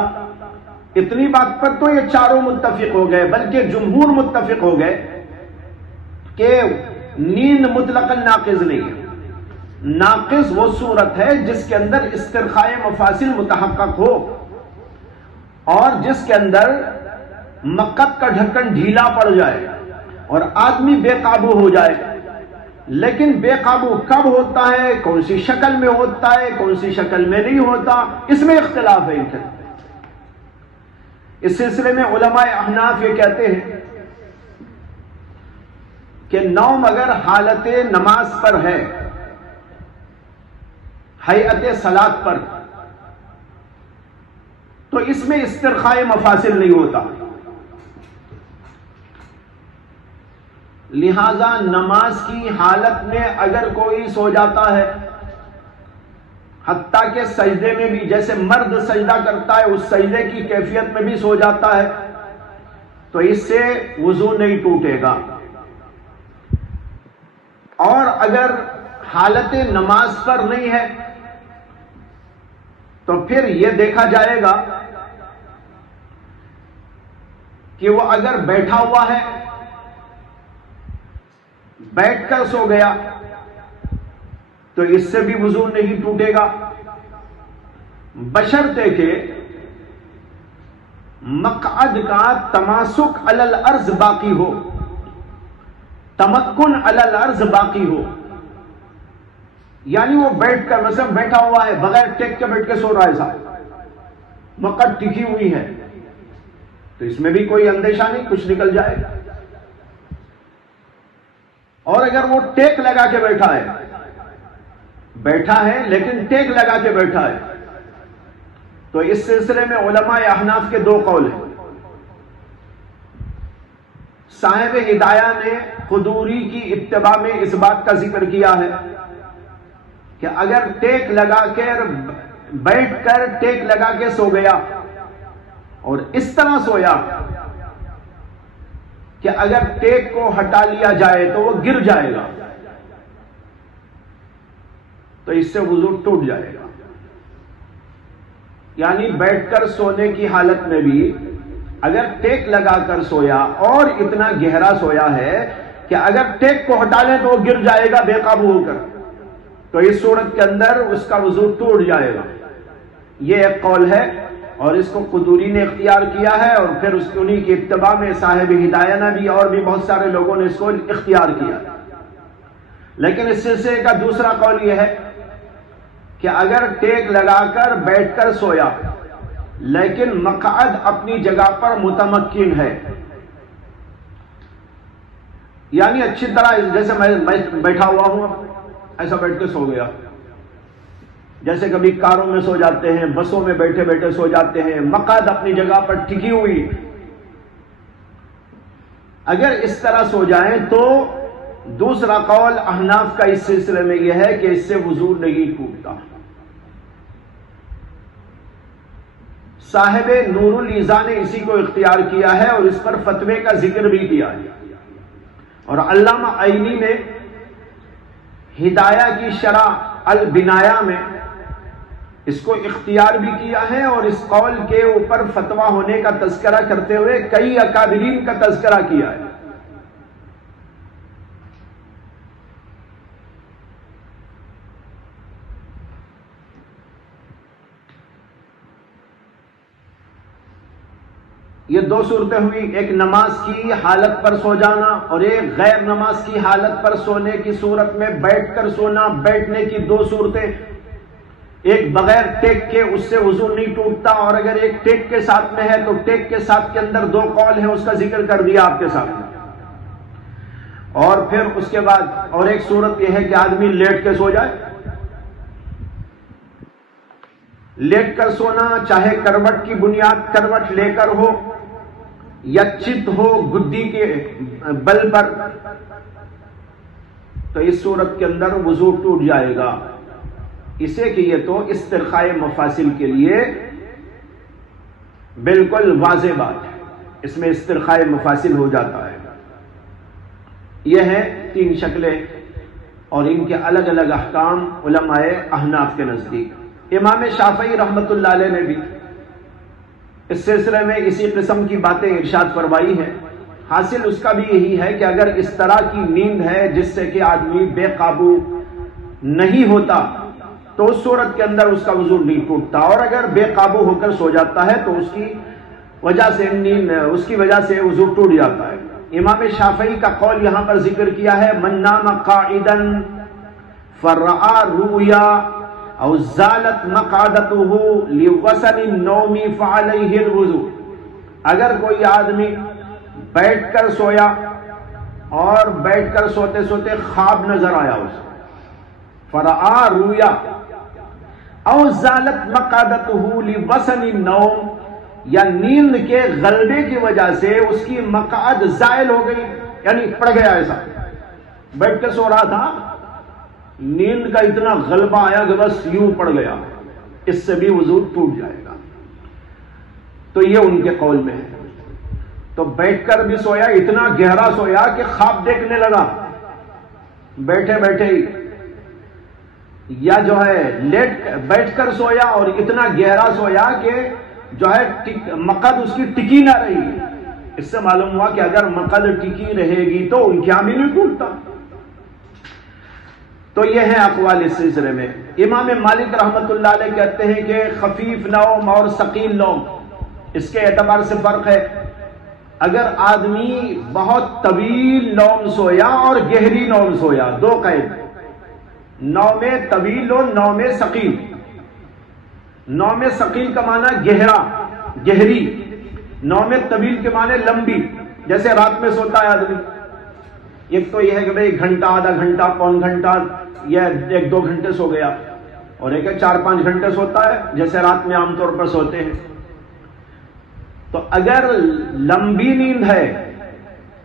اتنی بات پر تو یہ چاروں متفق ہو گئے، بلکہ جمہور متفق ہو گئے کہ نیند مطلقاً ناقض نہیں ہے، ناقص وہ صورت ہے جس کے اندر استرخاء مفاصل متحقق ہو اور جس کے اندر مقد کا ڈھکن ڈھیلا پڑ جائے اور آدمی بے قابو ہو جائے۔ لیکن بے قابو کب ہوتا ہے، کون سی شکل میں ہوتا ہے، کون سی شکل میں نہیں ہوتا، اس میں اختلاف ہے۔ اس سلسلے میں علماء احناف یہ کہتے ہیں کہ نوم اگر حالت نماز پر ہے، ہیئت صلاۃ پر، تو اس میں استرخاء مفاصل نہیں ہوتا، لہذا نماز کی حالت میں اگر کوئی سو جاتا ہے، حتیٰ کہ سجدے میں بھی، جیسے مرد سجدہ کرتا ہے اس سجدے کی کیفیت میں بھی سو جاتا ہے، تو اس سے وضو نہیں ٹوٹے گا۔ اور اگر حالت نماز پر نہیں ہے تو پھر یہ دیکھا جائے گا کہ وہ اگر بیٹھا ہوا ہے، بیٹھ کر سو گیا تو اس سے بھی وضو نہیں ٹوٹے گا، بشرطے کہ مقعد کا تماسک علی الارض باقی ہو، تمکن علی الارض باقی ہو، یعنی وہ بیٹھ کر، مثلا بیٹھا ہوا ہے، بغیر ٹیک کے بیٹھ کے سو رہا ہے، صاحب مقعد ٹکی ہوئی ہے، تو اس میں بھی کوئی اندیشہ نہیں، کچھ نکل جائے گا۔ اور اگر وہ ٹیک لگا کے بیٹھا ہے، بیٹھا ہے لیکن ٹیک لگا کے بیٹھا ہے، تو اس سلسلے میں علماء احناف کے دو قول ہیں۔ صاحب ہدایہ نے قدوری کی اتباع میں اس بات کا ذکر کیا ہے کہ اگر ٹیک لگا کر بیٹھ کر ٹیک لگا کے سو گیا اور اس طرح سویا کہ اگر ٹیک کو ہٹا لیا جائے تو وہ گر جائے گا، تو اس سے وضو ٹوٹ جائے گا۔ یعنی بیٹھ کر سونے کی حالت میں بھی اگر ٹیک لگا کر سویا اور اتنا گہرا سویا ہے کہ اگر ٹیک کو ہٹا لیں تو وہ گر جائے گا بے قابو ہو کر، تو اس صورت کے اندر اس کا وضو ٹوٹ جائے گا۔ یہ ایک قول ہے اور اس کو قدوری نے اختیار کیا ہے، اور پھر اس انہی کی اتباع میں صاحب ہدایہ نے بھی اور بھی بہت سارے لوگوں نے اس کو اختیار کیا۔ لیکن اس سلسلے کا دوسرا قول یہ ہے کہ اگر ٹیک لگا کر بیٹھ کر سویا لیکن مقعد اپنی جگہ پر متمکن ہے، یعنی اچھی طرح، جیسے میں بیٹھا ہوا ہوں ایسا بیٹھ کے سو گیا، جیسے کبھی کاروں میں سو جاتے ہیں، بسوں میں بیٹھے بیٹھے سو جاتے ہیں، مقعد اپنی جگہ پر ٹکی ہوئی، اگر اس طرح سو جائیں تو دوسرا قول احناف کا اس سلسلے میں یہ ہے کہ اس سے وضو نہیں ٹوٹتا۔ صاحب نور الایضاح نے اسی کو اختیار کیا ہے اور اس پر فتوے کا ذکر بھی کیا ہے، اور علامہ عینی نے ہدایہ کی شرح البنایہ میں اس کو اختیار بھی کیا ہے، اور اس قول کے اوپر فتویٰ ہونے کا تذکرہ کرتے ہوئے کئی اکابرین کا تذکرہ کیا ہے۔ یہ دو صورتیں ہوئی، ایک نماز کی حالت پر سو جانا اور ایک غیر نماز کی حالت پر سونے کی صورت میں بیٹھ کر سونا۔ بیٹھنے کی دو صورتیں، ایک بغیر ٹیک کے، اس سے وضو نہیں ٹوٹتا، اور اگر ایک ٹیک کے ساتھ میں ہے تو ٹیک کے ساتھ کے اندر دو قول ہیں، اس کا ذکر کر دیا آپ کے سامنے۔ اور پھر اس کے بعد اور ایک صورت یہ ہے کہ آدمی لیٹ کے سو جائے، لیٹ کر سونا، چاہے کروٹ کی بنیاد کروٹ لے کر ہو یا چت ہو گدی کے بل پر، تو اس صورت کے اندر وضو ٹوٹ جائے گا۔ اسے کہ یہ تو استرخاء مفاصل کے لیے بالکل واضح بات ہے، اس میں استرخاء مفاصل ہو جاتا ہے۔ یہ ہیں تین شکلیں اور ان کے الگ الگ احکام علماء احناف کے نزدیک۔ امام شافعی رحمۃ اللہ علیہ نے بھی اس سلسلے میں اسی قسم کی باتیں ارشاد فرمائی ہیں۔ حاصل اس کا بھی یہی ہے کہ اگر اس طرح کی نیند ہے جس سے کہ آدمی بے قابو نہیں ہوتا تو اس صورت کے اندر اس کا وضو نہیں ٹوٹتا، اور اگر بے قابو ہو کر سو جاتا ہے تو اس کی وجہ سے وضو ٹوٹ جاتا ہے۔ امام شافعی کا قول یہاں پر ذکر کیا ہے، من نام قاعدا فرآ رؤیا او زالت مقعدته لغسل النوم فعليه الوضوء۔ اگر کوئی آدمی بیٹھ کر سویا اور بیٹھ کر سوتے سوتے خواب نظر آیا اسے، فرآ رؤیا او زالت مقعدته لغسل النوم، یا نیند کے غلبے کی وجہ سے اس کی مقعد زائل ہو گئی، یعنی پڑ گیا، ایسا بیٹھ کے سو رہا تھا، نیند کا اتنا غلبہ آیا کہ بس یوں پڑ گیا، اس سے بھی وضو ٹوٹ جائے گا۔ تو یہ ان کے قول میں ہے۔ تو بیٹھ کر بھی سویا، اتنا گہرا سویا کہ خواب دیکھنے لگا بیٹھے بیٹھے ہی، یا جو ہے بیٹھ کر سویا اور اتنا گہرا سویا کہ جو ہے مقعد اس کی ٹکی نہ رہی۔ اس سے معلوم ہوا کہ اگر مقعد ٹکی رہے گی تو ان کیا بھی نہیں ٹوٹتا۔ تو یہ ہے اقوال اس سلسلے میں۔ امام مالک رحمت اللہ علیہ کہتے ہیں کہ خفیف نوم اور ثقیل نوم اس کے اعتبار سے فرق ہے۔ اگر آدمی بہت طویل نوم سویا اور گہری نوم سویا، دو قید، نوم طویل و نوم ثقیل۔ نوم ثقیل کا معنی گہرا، گہری، نوم طویل کے معنی لمبی، جیسے رات میں سوتا ہے آدمی، ایک تو یہ ہے کہ بھئی گھنٹہ، آدھا گھنٹہ، پون گھنٹہ یا 1-2 گھنٹے سو گیا، اور ایک ہے 4-5 گھنٹے سوتا ہے جیسے رات میں عام طور پر سوتے ہیں۔ تو اگر لمبی نیند ہے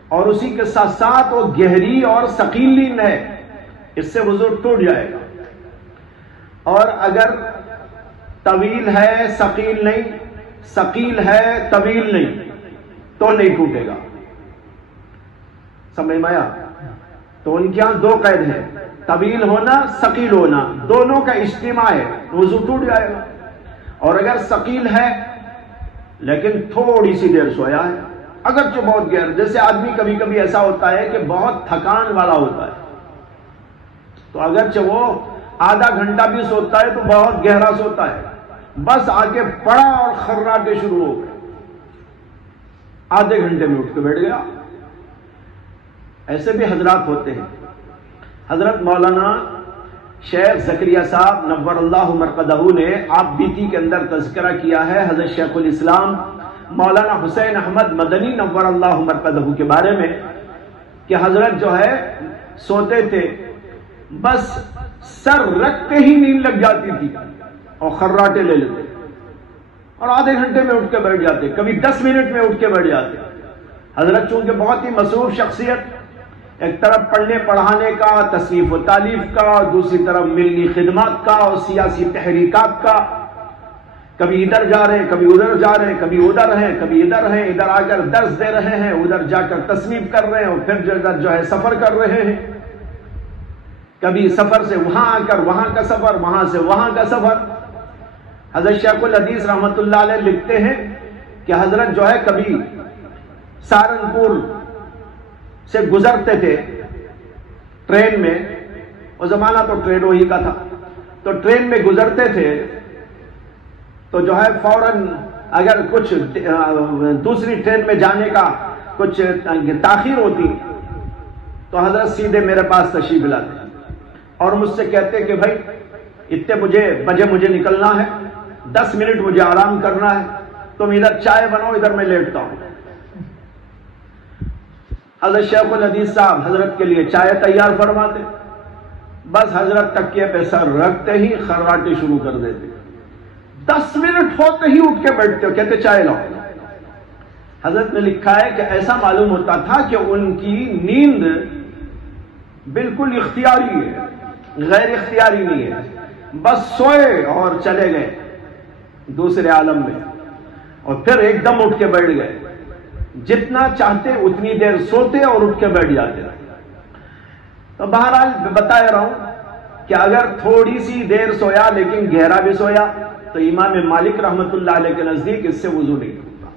اور اسی کے ساتھ ساتھ وہ گہری اور ثقیل نیند ہے، اس سے وضو ٹوٹ جائے گا۔ اور اگر طویل ہے ثقیل نہیں، ثقیل ہے طویل نہیں، تو نہیں ٹوٹے گا۔ سمجھ میں آیا؟ تو ان کے یہاں دو قید ہے، طویل ہونا، ثقیل ہونا، دونوں کا اجتماع ہے، وضو ٹوٹ جائے گا۔ اور اگر ثقیل ہے لیکن تھوڑی سی دیر سویا ہے، اگرچہ بہت گہر، جیسے آدمی کبھی کبھی ایسا ہوتا ہے کہ بہت تھکان والا ہوتا ہے، تو اگرچہ وہ آدھا گھنٹہ بھی سوتا ہے تو بہت گہرا سوتا ہے، بس آگے پڑا اور خراٹے شروع ہو گئے، آدھے گھنٹے میں اٹھ کے بیٹھ گیا۔ ایسے بھی حضرات ہوتے ہیں۔ حضرت مولانا شیخ زکریا صاحب نور اللہ مرقدہ نے آپ بیتی کے اندر تذکرہ کیا ہے حضرت شیخ الاسلام مولانا حسین احمد مدنی نور اللہ مرقدہ کے بارے میں کہ حضرت جو ہے سوتے تھے، بس سر رکھتے ہی نیند لگ جاتی تھی اور خراٹے لے لیتے اور آدھے گھنٹے میں اٹھ کے بیٹھ جاتے، کبھی 10 منٹ میں اٹھ کے بیٹھ جاتے۔ حضرت چونکہ بہت ہی مصروف شخصیت، ایک طرف پڑھنے پڑھانے کا، تصنیف و تالیف کا، دوسری طرف ملکی خدمات کا اور سیاسی تحریکات کا، کبھی ادھر جا رہے ہیں، کبھی ادھر جا رہے ہیں، کبھی ادھر ہیں، کبھی ادھر ہیں، ادھر آ کر درس دے رہے ہیں، ادھر جا کر تصنیف کر رہے ہیں اور پھر جو ہے سفر کر رہے ہیں، کبھی سفر سے وہاں آ کر وہاں کا سفر، وہاں سے وہاں کا سفر۔ حضرت شیخ الحدیث رحمۃ اللہ علیہ لکھتے ہیں کہ حضرت جو ہے کبھی سہارنپور سے گزرتے تھے ٹرین میں، وہ زمانہ تو ٹرینوں ہی کا تھا، تو ٹرین میں گزرتے تھے تو جو ہے فوراً اگر کچھ دوسری ٹرین میں جانے کا کچھ تاخیر ہوتی تو حضرت سیدھے میرے پاس تشریف لاتے اور مجھ سے کہتے کہ بھائی اتنے بجے مجھے نکلنا ہے، 10 منٹ مجھے آرام کرنا ہے، تم ادھر چائے بناؤ، ادھر میں لیٹتا ہوں۔ حضرت شیخ الحدیث صاحب حضرت کے لیے چائے تیار فرماتے، بس حضرت تکیے پہ سر رکھتے ہی خراٹے شروع کر دیتے، 10 منٹ ہوتے ہی اٹھ کے بیٹھتے، کہتے چائے لاؤ۔ حضرت نے لکھا ہے کہ ایسا معلوم ہوتا تھا کہ ان کی نیند بالکل اختیاری ہے، غیر اختیاری نہیں ہے، بس سوئے اور چلے گئے دوسرے عالم میں اور پھر ایک دم اٹھ کے بیٹھ گئے، جتنا چاہتے اتنی دیر سوتے اور اٹھ کے بیٹھ جاتے۔ تو بہرحال بتا رہا ہوں کہ اگر تھوڑی سی دیر سویا لیکن گہرا بھی سویا تو امام مالک رحمت اللہ علیہ کے نزدیک اس سے وضو نہیں ہوتا،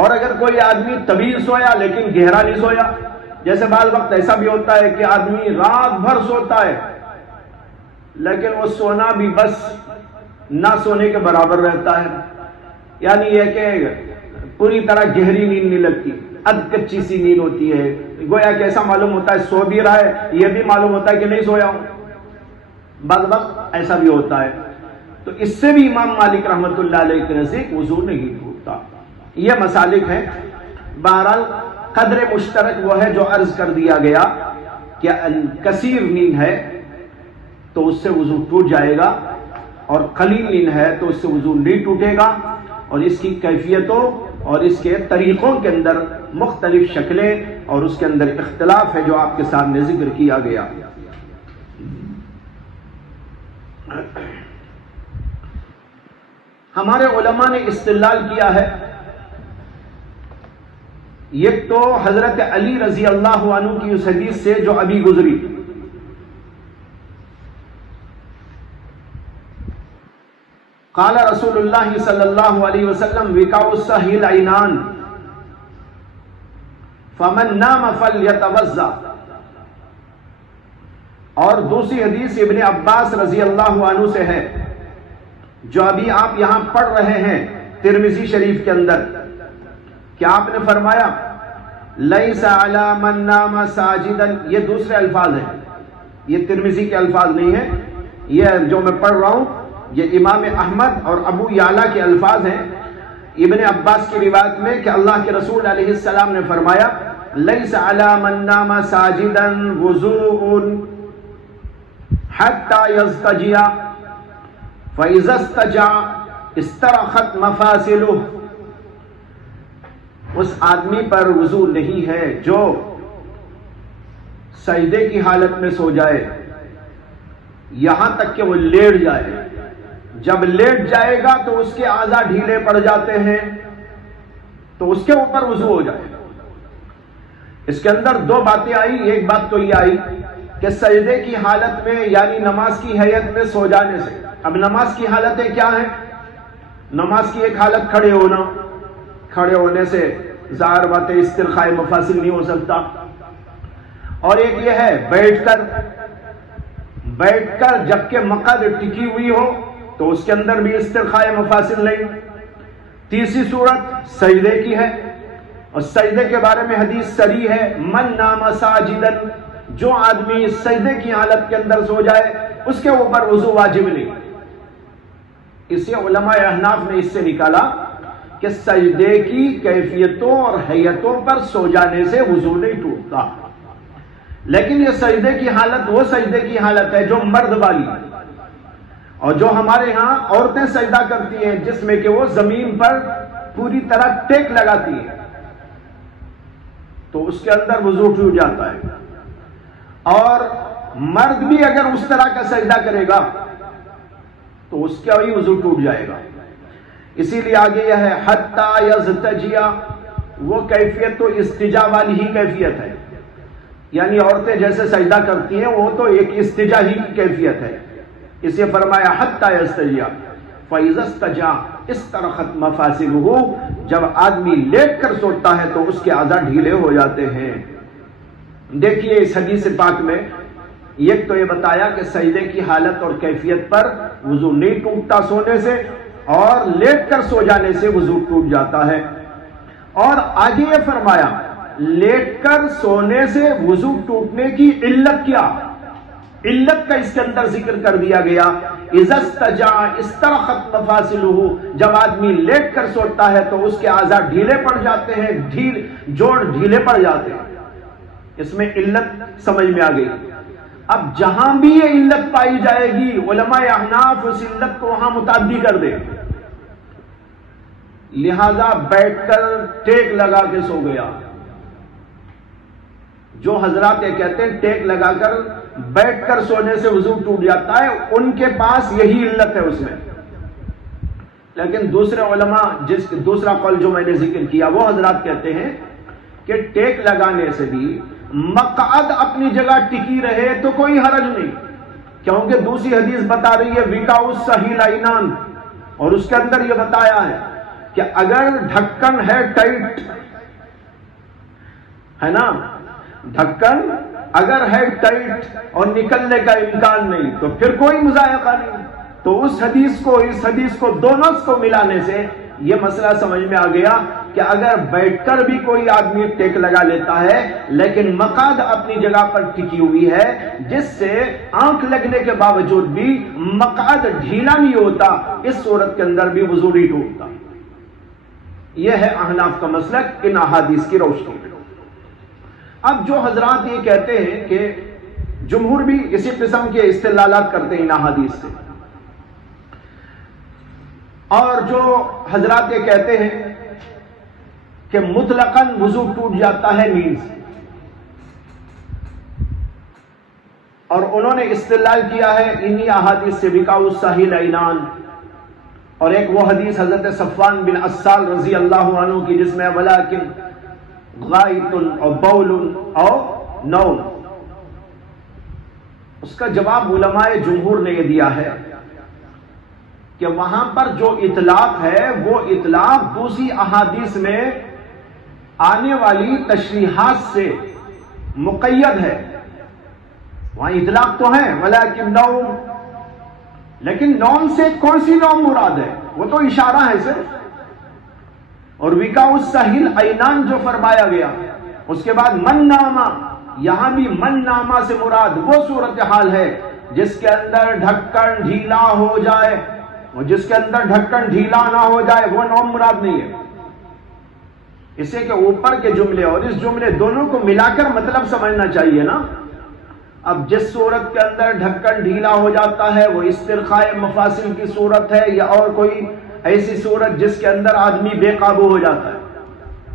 اور اگر کوئی آدمی طویل سویا لیکن گہرا نہیں سویا، جیسے بعض وقت ایسا بھی ہوتا ہے کہ آدمی رات بھر سوتا ہے لیکن وہ سونا بھی بس نہ سونے کے برابر رہتا ہے، یعنی یہ کہ پوری طرح گہری نیند نہیں لگتی، ادھ کچی سی نیند ہوتی ہے، گویا کہ ایسا معلوم ہوتا ہے سو بھی رہا ہے، یہ بھی معلوم ہوتا ہے کہ نہیں سویا ہوں، بعض وقت ایسا بھی ہوتا ہے۔ تو اس سے بھی امام مالک رحمت اللہ علیہ کے نزدیک وضو نہیں ہوتا۔ یہ مسالک ہے۔ بہرحال قدر مشترک وہ ہے جو عرض کر دیا گیا کہ کثیر نیند ہے تو اس سے وضو ٹوٹ جائے گا، اور قلیل نیند ہے تو اس سے وضو نہیں ٹوٹے گا، اور اس کی کیفیتوں اور اس کے طریقوں کے اندر مختلف شکلیں اور اس کے اندر اختلاف ہے جو آپ کے سامنے ذکر کیا گیا۔ ہمارے علماء نے استدلال کیا ہے، ایک تو حضرت علی رضی اللہ عنہ کی اس حدیث سے جو ابھی گزری، قال رسول اللہ صلی اللہ علیہ وسلم وقاء الصحیح العینان فمن نام فلیتوضا، اور دوسری حدیث ابن عباس رضی اللہ عنہ سے ہے جو ابھی آپ یہاں پڑھ رہے ہیں ترمذی شریف کے اندر، کہ آپ نے فرمایا لیس علی من نام ساجدا، یہ دوسرے الفاظ ہیں، یہ ترمذی کے الفاظ نہیں ہیں، یہ جو میں پڑھ رہا ہوں یہ امام احمد اور ابو یعلا کے الفاظ ہیں۔ ابن عباس کی روایت میں کہ اللہ کے رسول علیہ السلام نے فرمایا لیس علی من نام ساجدا وضوء حتی یضطجع فاذا استجع استرخت مفاصلہ، اس آدمی پر وضو نہیں ہے جو سجدے کی حالت میں سو جائے یہاں تک کہ وہ لیٹ جائے، جب لیٹ جائے گا تو اس کے اعضاء ڈھیلے پڑ جاتے ہیں تو اس کے اوپر وضو ہو جائے۔ اس کے اندر دو باتیں آئی، ایک بات تو یہ آئی کہ سجدے کی حالت میں یعنی نماز کی حیت میں سو جانے سے، اب نماز کی حالتیں کیا ہیں؟ نماز کی ایک حالت کھڑے ہونا، کھڑے ہونے سے ظاہر بات ہے استرخاء مفاصل نہیں ہو سکتا، اور ایک یہ ہے بیٹھ کر جبکہ مقعد ٹکی ہوئی ہو تو اس کے اندر بھی استرخاء مفاصل نہیں۔ تیسری صورت سجدے کی ہے، اور سجدے کے بارے میں حدیث صریح ہے من نام ساجدا، جو آدمی سجدے کی حالت کے اندر سو جائے اس کے اوپر وضو واجب نہیں. اسے علماء احناف نے اس سے نکالا کہ سجدے کی کیفیتوں اور حیتوں پر سو جانے سے وضو نہیں ٹوٹتا. لیکن یہ سجدے کی حالت وہ سجدے کی حالت ہے جو مرد والی، اور جو ہمارے ہاں عورتیں سجدہ کرتی ہیں جس میں کہ وہ زمین پر پوری طرح ٹیک لگاتی ہیں، تو اس کے اندر وضو ٹوٹ جاتا ہے. اور مرد بھی اگر اس طرح کا سجدہ کرے گا تو اس کا بھی وضو ٹوٹ جائے گا. اسی لیے آگے یہ ہے حتی یضطجع، وہ کیفیت تو استجا والی ہی کیفیت ہے، یعنی عورتیں جیسے سجدہ کرتی ہیں وہ تو ایک استجا ہی کی کیفیت ہے. اسے فرمایا حتی یضطجع فاذا استجع استرخت مفاصلہ، جب آدمی لیٹ کر سوتا ہے تو اس کے اعضاء ڈھیلے ہو جاتے ہیں. دیکھیے اس حدیث پاک میں ایک تو یہ بتایا کہ سجدے کی حالت اور کیفیت پر وضو نہیں ٹوٹتا سونے سے، اور لیٹ کر سو جانے سے وضو ٹوٹ جاتا ہے. اور آگے یہ فرمایا لیٹ کر سونے سے وضو ٹوٹنے کی علت کیا، علت کا اس کے اندر ذکر کر دیا گیا. اذا استجع استرخت مفاصلہ، جب آدمی لیٹ کر سوتا ہے تو اس کے اعضاء ڈھیلے پڑ جاتے ہیں، جوڑ ڈھیلے پڑ جاتے ہیں. اس میں علت سمجھ میں آ گئی. اب جہاں بھی یہ علت پائی جائے گی علماء احناف اس علت کو وہاں متعدی کر دیں. لہذا بیٹھ کر ٹیک لگا کے سو گیا، جو حضرات یہ کہتے ہیں ٹیک لگا کر بیٹھ کر سونے سے وضو ٹوٹ جاتا ہے، ان کے پاس یہی علت ہے اس میں. لیکن دوسرے علماء دوسرا قول جو میں نے ذکر کیا وہ حضرات کہتے ہیں کہ ٹیک لگانے سے بھی مقعد اپنی جگہ ٹکی رہے تو کوئی حرج نہیں، کیونکہ دوسری حدیث بتا رہی ہے وکاء الصحیح العینان، اور اس کے اندر یہ بتایا ہے کہ اگر ڈھکن ہے ٹائٹ ہے نا، ڈھکن اگر ہے ٹائٹ اور نکلنے کا امکان نہیں تو پھر کوئی مذائقہ نہیں. تو اس حدیث کو دونوں کو ملانے سے یہ مسئلہ سمجھ میں آ گیا کہ اگر بیٹھ کر بھی کوئی آدمی ٹیک لگا لیتا ہے لیکن مقعد اپنی جگہ پر ٹکی ہوئی ہے، جس سے آنکھ لگنے کے باوجود بھی مقعد ڈھیلا نہیں ہوتا، اس صورت کے اندر بھی وضو نہیں ٹوٹتا. یہ ہے احناف کا مسلک ان احادیث کی روشنی میں. اب جو حضرات یہ کہتے ہیں کہ جمہور بھی اسی قسم کے استدلالات کرتے ہیں ان احادیث سے، اور جو حضرات یہ کہتے ہیں کہ مطلقاً وضو ٹوٹ جاتا ہے نیند سے، اور انہوں نے استدلال کیا ہے انہی احادیث سے وکاء الصحیح العینان، اور ایک وہ حدیث حضرت صفوان بن عسال رضی اللہ عنہ کی جس میں ولکن غائط او بول او نوم. اس کا جواب علماء جمہور نے یہ دیا ہے کہ وہاں پر جو اطلاق ہے وہ اطلاق دوسری احادیث میں آنے والی تشریحات سے مقید ہے. وہاں اطلاق تو ہے ولکن نوم، لیکن نوم سے کون سی نوم مراد ہے؟ وہ تو اشارہ ہے صرف. اور وکاء الصحیح العینان جو فرمایا گیا اس کے بعد من ناما، یہاں بھی من ناما سے مراد وہ صورتحال ہے جس کے اندر ڈھکن ڈھیلا ہو جائے، اور جس کے اندر ڈھکن ڈھیلا نہ ہو جائے وہ نوم مراد نہیں ہے. اسے کہ اوپر کے جملے اور اس جملے دونوں کو ملا کر مطلب سمجھنا چاہیے نا. اب جس صورت کے اندر ڈھکن ڈھیلا ہو جاتا ہے وہ استرخاء مفاصل کی صورت ہے یا اور کوئی ایسی صورت جس کے اندر آدمی بے قابو ہو جاتا ہے،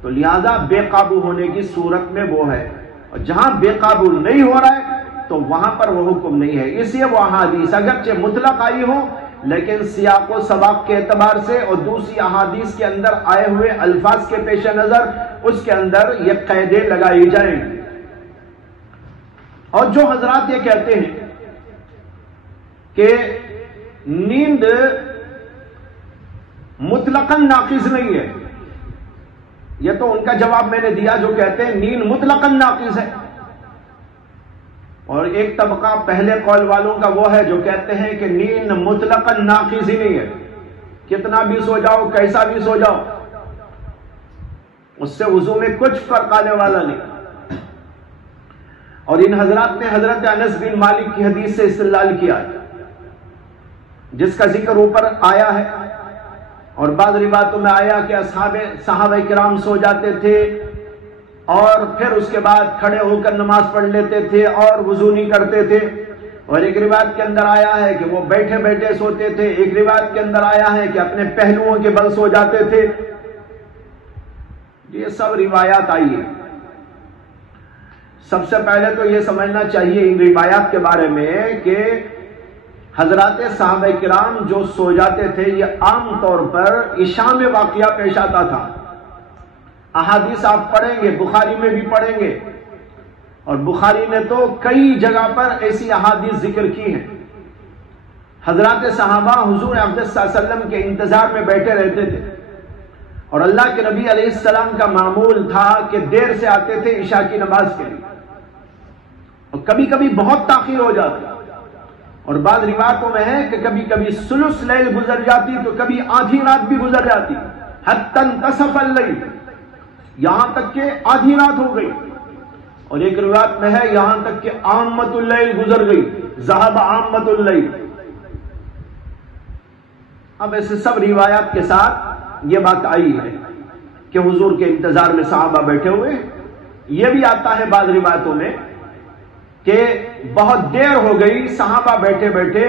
تو لہذا بے قابو ہونے کی صورت میں وہ ہے، اور جہاں بے قابو نہیں ہو رہا ہے تو وہاں پر وہ حکم نہیں ہے. اس لیے وہ احادیث اگرچہ مطلق آئی ہو لیکن سیاق و سباق کے اعتبار سے اور دوسری احادیث کے اندر آئے ہوئے الفاظ کے پیش نظر اس کے اندر یہ قیدیں لگائی جائیں. اور جو حضرات یہ کہتے ہیں کہ نیند مطلقاً ناقص نہیں ہے، یہ تو ان کا جواب میں نے دیا جو کہتے ہیں نیند مطلقاً ناقص ہے. اور ایک طبقہ پہلے قول والوں کا وہ ہے جو کہتے ہیں کہ نیند مطلقاً ناقص ہی نہیں ہے، کتنا بھی سو جاؤ کیسا بھی سو جاؤ اس سے وضو میں کچھ فرق آنے والا نہیں. اور ان حضرات نے حضرت انس بن مالک کی حدیث سے استدلال کیا جس کا ذکر اوپر آیا ہے، اور بعض روایتوں میں آیا کہ صحابہ کرام سو جاتے تھے اور پھر اس کے بعد کھڑے ہو کر نماز پڑھ لیتے تھے اور وضو نہیں کرتے تھے، اور ایک روایت کے اندر آیا ہے کہ وہ بیٹھے بیٹھے سوتے تھے، ایک روایت کے اندر آیا ہے کہ اپنے پہلوؤں کے بل سو جاتے تھے۔ یہ سب روایات آئی ہیں۔ سب سے پہلے تو یہ سمجھنا چاہیے ان روایات کے بارے میں کہ حضرات صحابہ کرام جو سو جاتے تھے یہ عام طور پر عشاء میں واقعہ پیش آتا تھا۔ احادیث آپ پڑھیں گے، بخاری میں بھی پڑھیں گے، اور بخاری نے تو کئی جگہ پر ایسی احادیث ذکر کی ہیں۔ حضرات صحابہ حضور اقدس صلی اللہ علیہ وسلم کے انتظار میں بیٹھے رہتے تھے، اور اللہ کے نبی علیہ السلام کا معمول تھا کہ دیر سے آتے تھے عشاء کی نماز کے لیے، اور کبھی کبھی بہت تاخیر ہو جاتی، اور بعض روایتوں میں ہے کہ کبھی کبھی ثلث لیل گزر جاتی تو کبھی آدھی رات بھی گزر جاتی، حتی انتصف اللیل، یہاں تک کہ آدھی رات ہو گئی، اور ایک روایت میں ہے یہاں تک کہ عامت اللیل گزر گئی، ذہب عامت اللیل۔ اب ایسے سب روایات کے ساتھ یہ بات آئی ہے کہ حضور کے انتظار میں صحابہ بیٹھے ہوئے۔ یہ بھی آتا ہے بعض روایتوں میں کہ بہت دیر ہو گئی، صحابہ بیٹھے بیٹھے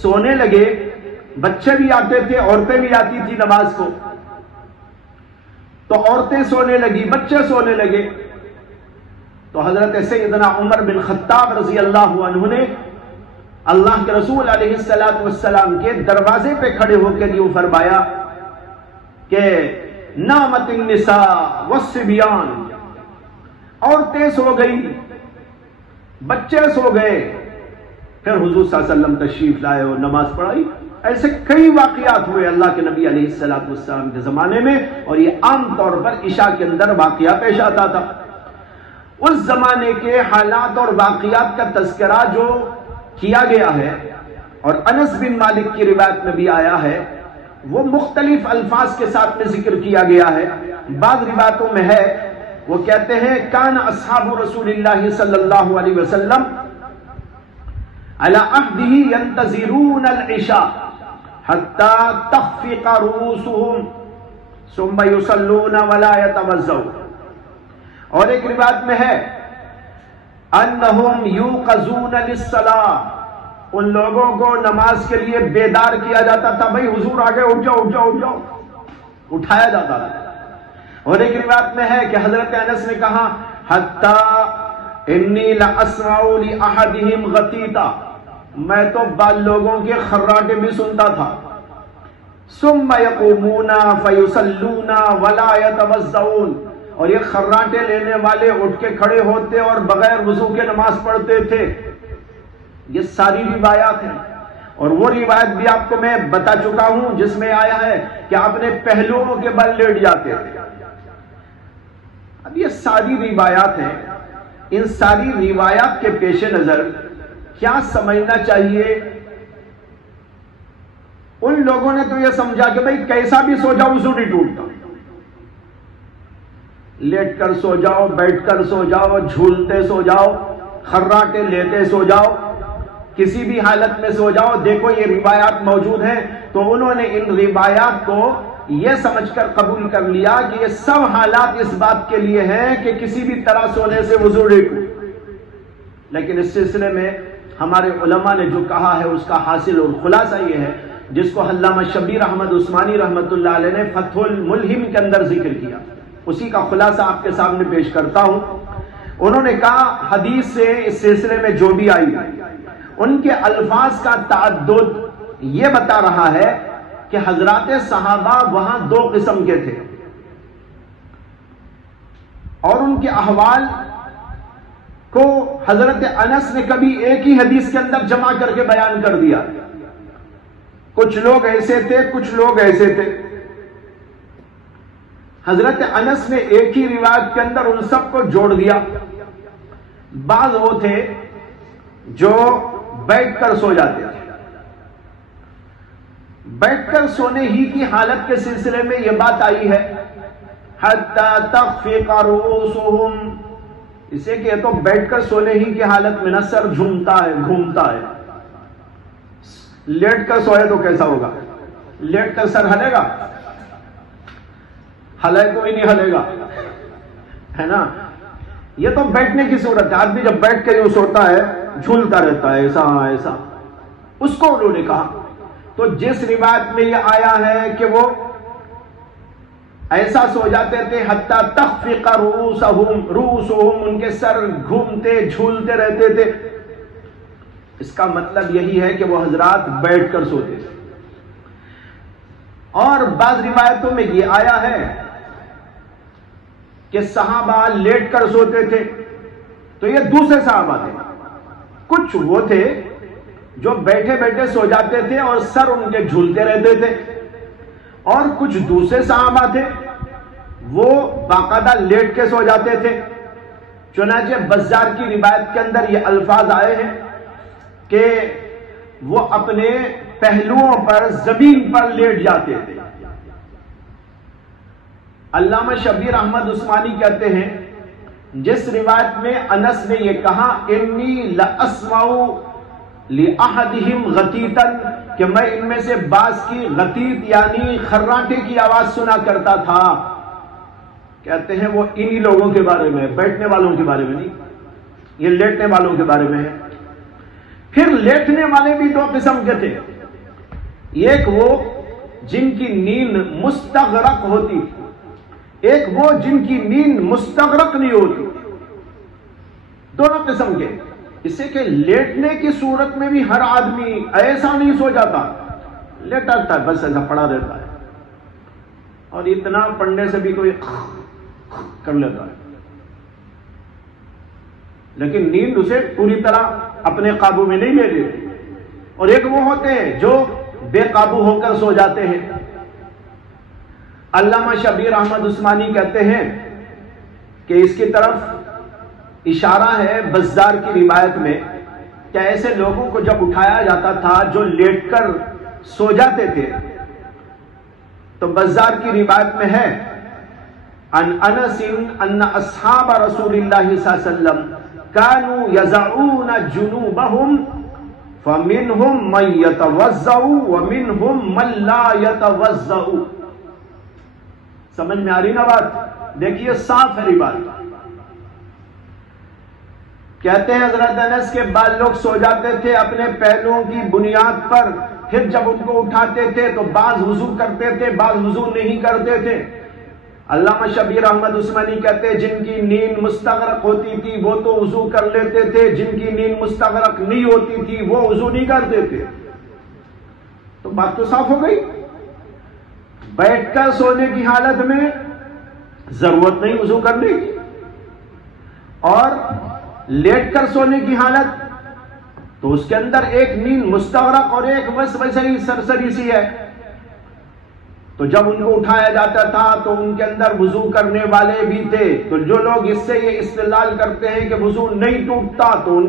سونے لگے، بچے بھی آتے تھے، عورتیں بھی آتی تھی نماز کو، تو عورتیں سونے لگی، بچے سونے لگے، تو حضرت سیدنا عمر بن خطاب رضی اللہ عنہ نے اللہ کے رسول علیہ السلام کے دروازے پہ کھڑے ہو کر یوں فرمایا کہ نامت النساء والصبیان، عورتیں سو گئی، بچے سو گئے، پھر حضور صلی اللہ علیہ وسلم تشریف لائے اور نماز پڑھائی۔ ایسے کئی واقعات ہوئے اللہ کے نبی علیہ السلام کے زمانے میں، اور یہ عام طور پر عشاء کے اندر واقعہ پیش آتا تھا۔ اس زمانے کے حالات اور واقعات کا تذکرہ جو کیا گیا ہے، اور انس بن مالک کی روایت میں بھی آیا ہے، وہ مختلف الفاظ کے ساتھ میں ذکر کیا گیا ہے۔ بعض روایتوں میں ہے، وہ کہتے ہیں کان اصحاب رسول اللہ صلی اللہ علیہ وسلم علی عہدہ ینتظرون العشاء حتی تخفق رؤوسهم ثم یصلون ولا یتوضؤون، اور ایک روایت میں ہے انہم یوقظون للصلاۃ، ان لوگوں کو نماز کے لیے بیدار کیا جاتا تھا، بھائی حضور آگے اٹھ جاؤ اٹھ جاؤ اٹھ جاؤ، اٹھایا جاتا تھا۔ اور ایک روایت میں ہے کہ حضرت انس نے کہا حتی انی لاسمع لاحدہم غطیطا، میں تو بعض لوگوں کے خراٹے بھی سنتا تھا، ثم یقومون فیصلون ولا یتوضؤون، اور یہ خراٹے لینے والے اٹھ کے کھڑے ہوتے اور بغیر وضو کے نماز پڑھتے تھے۔ یہ ساری روایات ہیں، اور وہ روایت بھی آپ کو میں بتا چکا ہوں جس میں آیا ہے کہ اپنے پہلوؤں کے بل لیٹ جاتے تھے۔ اب یہ ساری روایات ہیں، ان ساری روایات کے پیش نظر کیا سمجھنا چاہیے؟ ان لوگوں نے تو یہ سمجھا کہ بھائی کیسا بھی سو جاؤ وضو نہیں ٹوٹتا، لیٹ کر سو جاؤ، بیٹھ کر سو جاؤ، جھولتے سو جاؤ، خراٹے لیتے سو جاؤ، کسی بھی حالت میں سو جاؤ، دیکھو یہ روایات موجود ہیں۔ تو انہوں نے ان روایات کو یہ سمجھ کر قبول کر لیا کہ یہ سب حالات اس بات کے لیے ہیں کہ کسی بھی طرح سونے سے وضو نہیں ٹوٹے۔ لیکن اس سلسلے میں ہمارے علماء نے جو کہا ہے اس کا حاصل اور خلاصہ یہ ہے، جس کو علامہ شبیر احمد عثمانی رحمۃ اللہ علیہ نے فتح الملہم کے اندر ذکر کیا، اسی کا خلاصہ آپ کے سامنے پیش کرتا ہوں۔ انہوں نے کہا حدیث سے اس سلسلے میں جو بھی آئی ان کے الفاظ کا تعدد یہ بتا رہا ہے کہ حضرات صحابہ وہاں دو قسم کے تھے، اور ان کے احوال کو حضرت انس نے کبھی ایک ہی حدیث کے اندر جمع کر کے بیان کر دیا۔ کچھ لوگ ایسے تھے، کچھ لوگ ایسے تھے۔ حضرت انس نے ایک ہی روایت کے اندر ان سب کو جوڑ دیا۔ بعض وہ تھے جو بیٹھ کر سو جاتے تھے، بیٹھ کر سونے ہی کی حالت کے سلسلے میں یہ بات آئی ہے حتی تخفق رؤوسهم، اسے کہ تو بیٹھ کر سونے ہی کی حالت میں نہ سر جھومتا ہے، گھومتا ہے، لیٹ کر سوئے تو کیسا ہوگا؟ لیٹ کر سر ہلے گا؟ ہلائے کوئی نہیں ہلے گا، ہے نا؟ یہ تو بیٹھنے کی صورت ہے، آدمی جب بیٹھ کے یوں سوتا ہے جھولتا رہتا ہے ایسا ایسا، اس کو انہوں نے کہا۔ تو جس روایت میں یہ آیا ہے کہ وہ ایسا سو جاتے تھے حتی تخفق رؤوسہم، ان کے سر گھومتے جھولتے رہتے تھے، اس کا مطلب یہی ہے کہ وہ حضرات بیٹھ کر سوتے تھے۔ اور بعض روایتوں میں یہ آیا ہے کہ صحابہ لیٹ کر سوتے تھے، تو یہ دوسرے صحابہ تھے۔ کچھ وہ تھے جو بیٹھے بیٹھے سو جاتے تھے اور سر ان کے جھولتے رہتے تھے، اور کچھ دوسرے صحابہ تھے وہ باقاعدہ لیٹ کے سو جاتے تھے۔ چنانچہ بزار کی روایت کے اندر یہ الفاظ آئے ہیں کہ وہ اپنے پہلوؤں پر زمین پر لیٹ جاتے تھے۔ علامہ شبیر احمد عثمانی کہتے ہیں جس روایت میں انس نے یہ کہا انی لاسمع لأحدہم غتیتا، کہ میں ان میں سے بعض کی غتیت یعنی خراٹے کی آواز سنا کرتا تھا، کہتے ہیں وہ انہی لوگوں کے بارے میں، بیٹھنے والوں کے بارے میں نہیں، یہ لیٹنے والوں کے بارے میں ہے۔ پھر لیٹنے والے بھی دو قسم کے تھے، ایک وہ جن کی نیند مستغرق ہوتی، ایک وہ جن کی نیند مستغرق نہیں ہوتی، دونوں قسم کے۔ اس سے کہ لیٹنے کی صورت میں بھی ہر آدمی ایسا نہیں سو جاتا، لیٹا رہتا ہے بس ایسا پڑا رہتا ہے، اور اتنا پڑھنے سے بھی کوئی کر لیتا ہے، لیکن نیند اسے پوری طرح اپنے قابو میں نہیں لے لیتی۔ اور ایک وہ ہوتے ہیں جو بے قابو ہو کر سو جاتے ہیں۔ علامہ شبیر احمد عثمانی کہتے ہیں کہ اس کی طرف اشارہ ہے بزار کی روایت میں کہ ایسے لوگوں کو جب اٹھایا جاتا تھا جو لیٹ کر سو جاتے تھے، تو بزار کی روایت میں ہے ان انس ان اصحاب رسول اللہ صلی اللہ علیہ وسلم كانوا يزعون جنوبهم فمنهم من يتوضأ ومنهم من لا يتوضأ۔ سمجھ میں آ رہی نا بات؟ دیکھیے صاف ہے بات۔ کہتے ہیں حضرت انس کے بعض لوگ سو جاتے تھے اپنے پہلوؤں کی بنیاد پر، پھر جب ان کو اٹھاتے تھے تو بعض وضو کرتے تھے بعض وضو نہیں کرتے تھے۔ علامہ شبیر احمد عثمانی کہتے ہیں جن کی نیند مستغرق ہوتی تھی وہ تو وضو کر لیتے تھے، جن کی نیند مستغرق نہیں ہوتی تھی وہ وضو نہیں کرتے تھے۔ تو بات تو صاف ہو گئی، بیٹھ کر سونے کی حالت میں ضرورت نہیں وضو کرنے کی، اور لیٹ کر سونے کی حالت تو اس کے اندر ایک نیند مستغرق اور ایک بس ویسے ہی سرسری سی ہے۔ تو جب ان کو اٹھایا جاتا تھا تو ان کے اندر وضو کرنے والے بھی تھے، تو جو لوگ اس سے یہ استدلال کرتے ہیں کہ وضو نہیں ٹوٹتا تو ان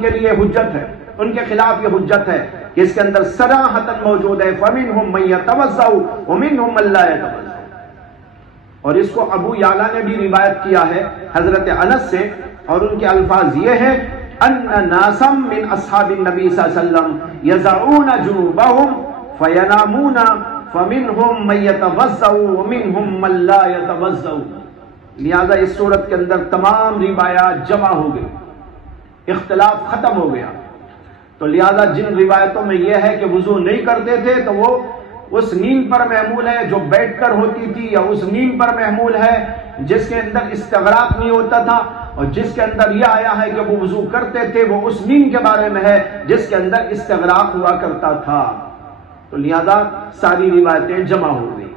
کے لیے حجت ہے، ان کے خلاف یہ حجت ہے کہ اس کے اندر صراحتاً موجود ہے فَمِنْهُمْ مَن يَتَوَضَّأُ وَمِنْهُمْ مَن لَا يَتَوَضَّأُ۔ اور اس کو ابو یعلا نے بھی روایت کیا ہے حضرت انس سے، اور ان کے الفاظ یہ ہیں ان ناسا من اصحاب النبی صلی اللہ علیہ وسلم یزعون جنوبہم فینامون فمنہم من یتوضأ ومنہم من لا یتوضأ۔ لہذا اس صورت کے اندر تمام روایات جمع ہو گئی، اختلاف ختم ہو گیا۔ تو لہذا جن روایتوں میں یہ ہے کہ وضو نہیں کرتے تھے تو وہ اس نیند پر محمول ہے جو بیٹھ کر ہوتی تھی، یا اس نیند پر محمول ہے جس کے اندر استغراق نہیں ہوتا تھا، اور جس کے اندر یہ آیا ہے کہ وہ وضو کرتے تھے وہ اس نیند کے بارے میں ہے جس کے اندر استغراق ہوا کرتا تھا۔ تو لہذا ساری روایتیں جمع ہو گئی۔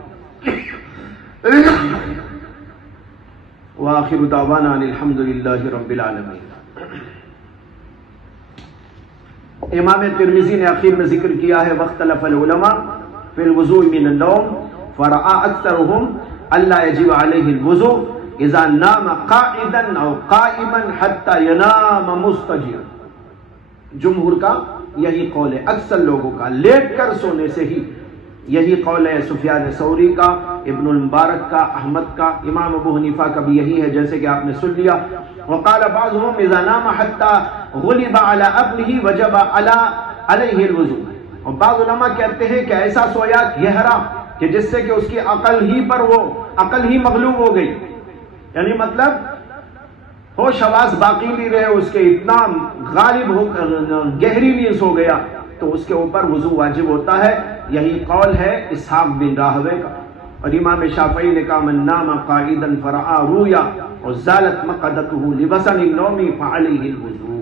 وآخر دعوانا الحمدللہ رب العالمین۔ امام ترمذی نے اخیر میں ذکر کیا ہے واختلف العلماء فی الوضوء من النوم فرأى اکثرهم الا یجب علیہ الوضوء اذا نام قاعدا او قائما حتى ينام مضطجعا۔ جمہور کا یہی قول ہے، اکثر لوگوں کا لیٹ کر سونے سے ہی یہی قول ہے، سفیان ثوری کا، ابن المبارک کا، احمد کا، امام ابو حنیفہ کا بھی یہی ہے جیسے کہ آپ نے سن لیا۔ وقال بعضهم اذا نام حتى غلب على ابنه وجب علیہ الوضوء۔ اور بعض علماء کہتے ہیں کہ ایسا سویا گہرا کہ جس سے کہ اس کی عقل ہی مغلوب ہو گئی، یعنی مطلب ہوش حواس باقی نہیں رہے، اس کے اتنا غالب ہو گہری نیند ہو گیا تو اس کے اوپر وضو واجب ہوتا ہے۔ یہی قول ہے اسحاق بن راہوے کا۔ اور امام شافعی نے کہا من نام قائدا فرعا رویا وزالت مقعدته لبسن النوم فعليه الوضوء۔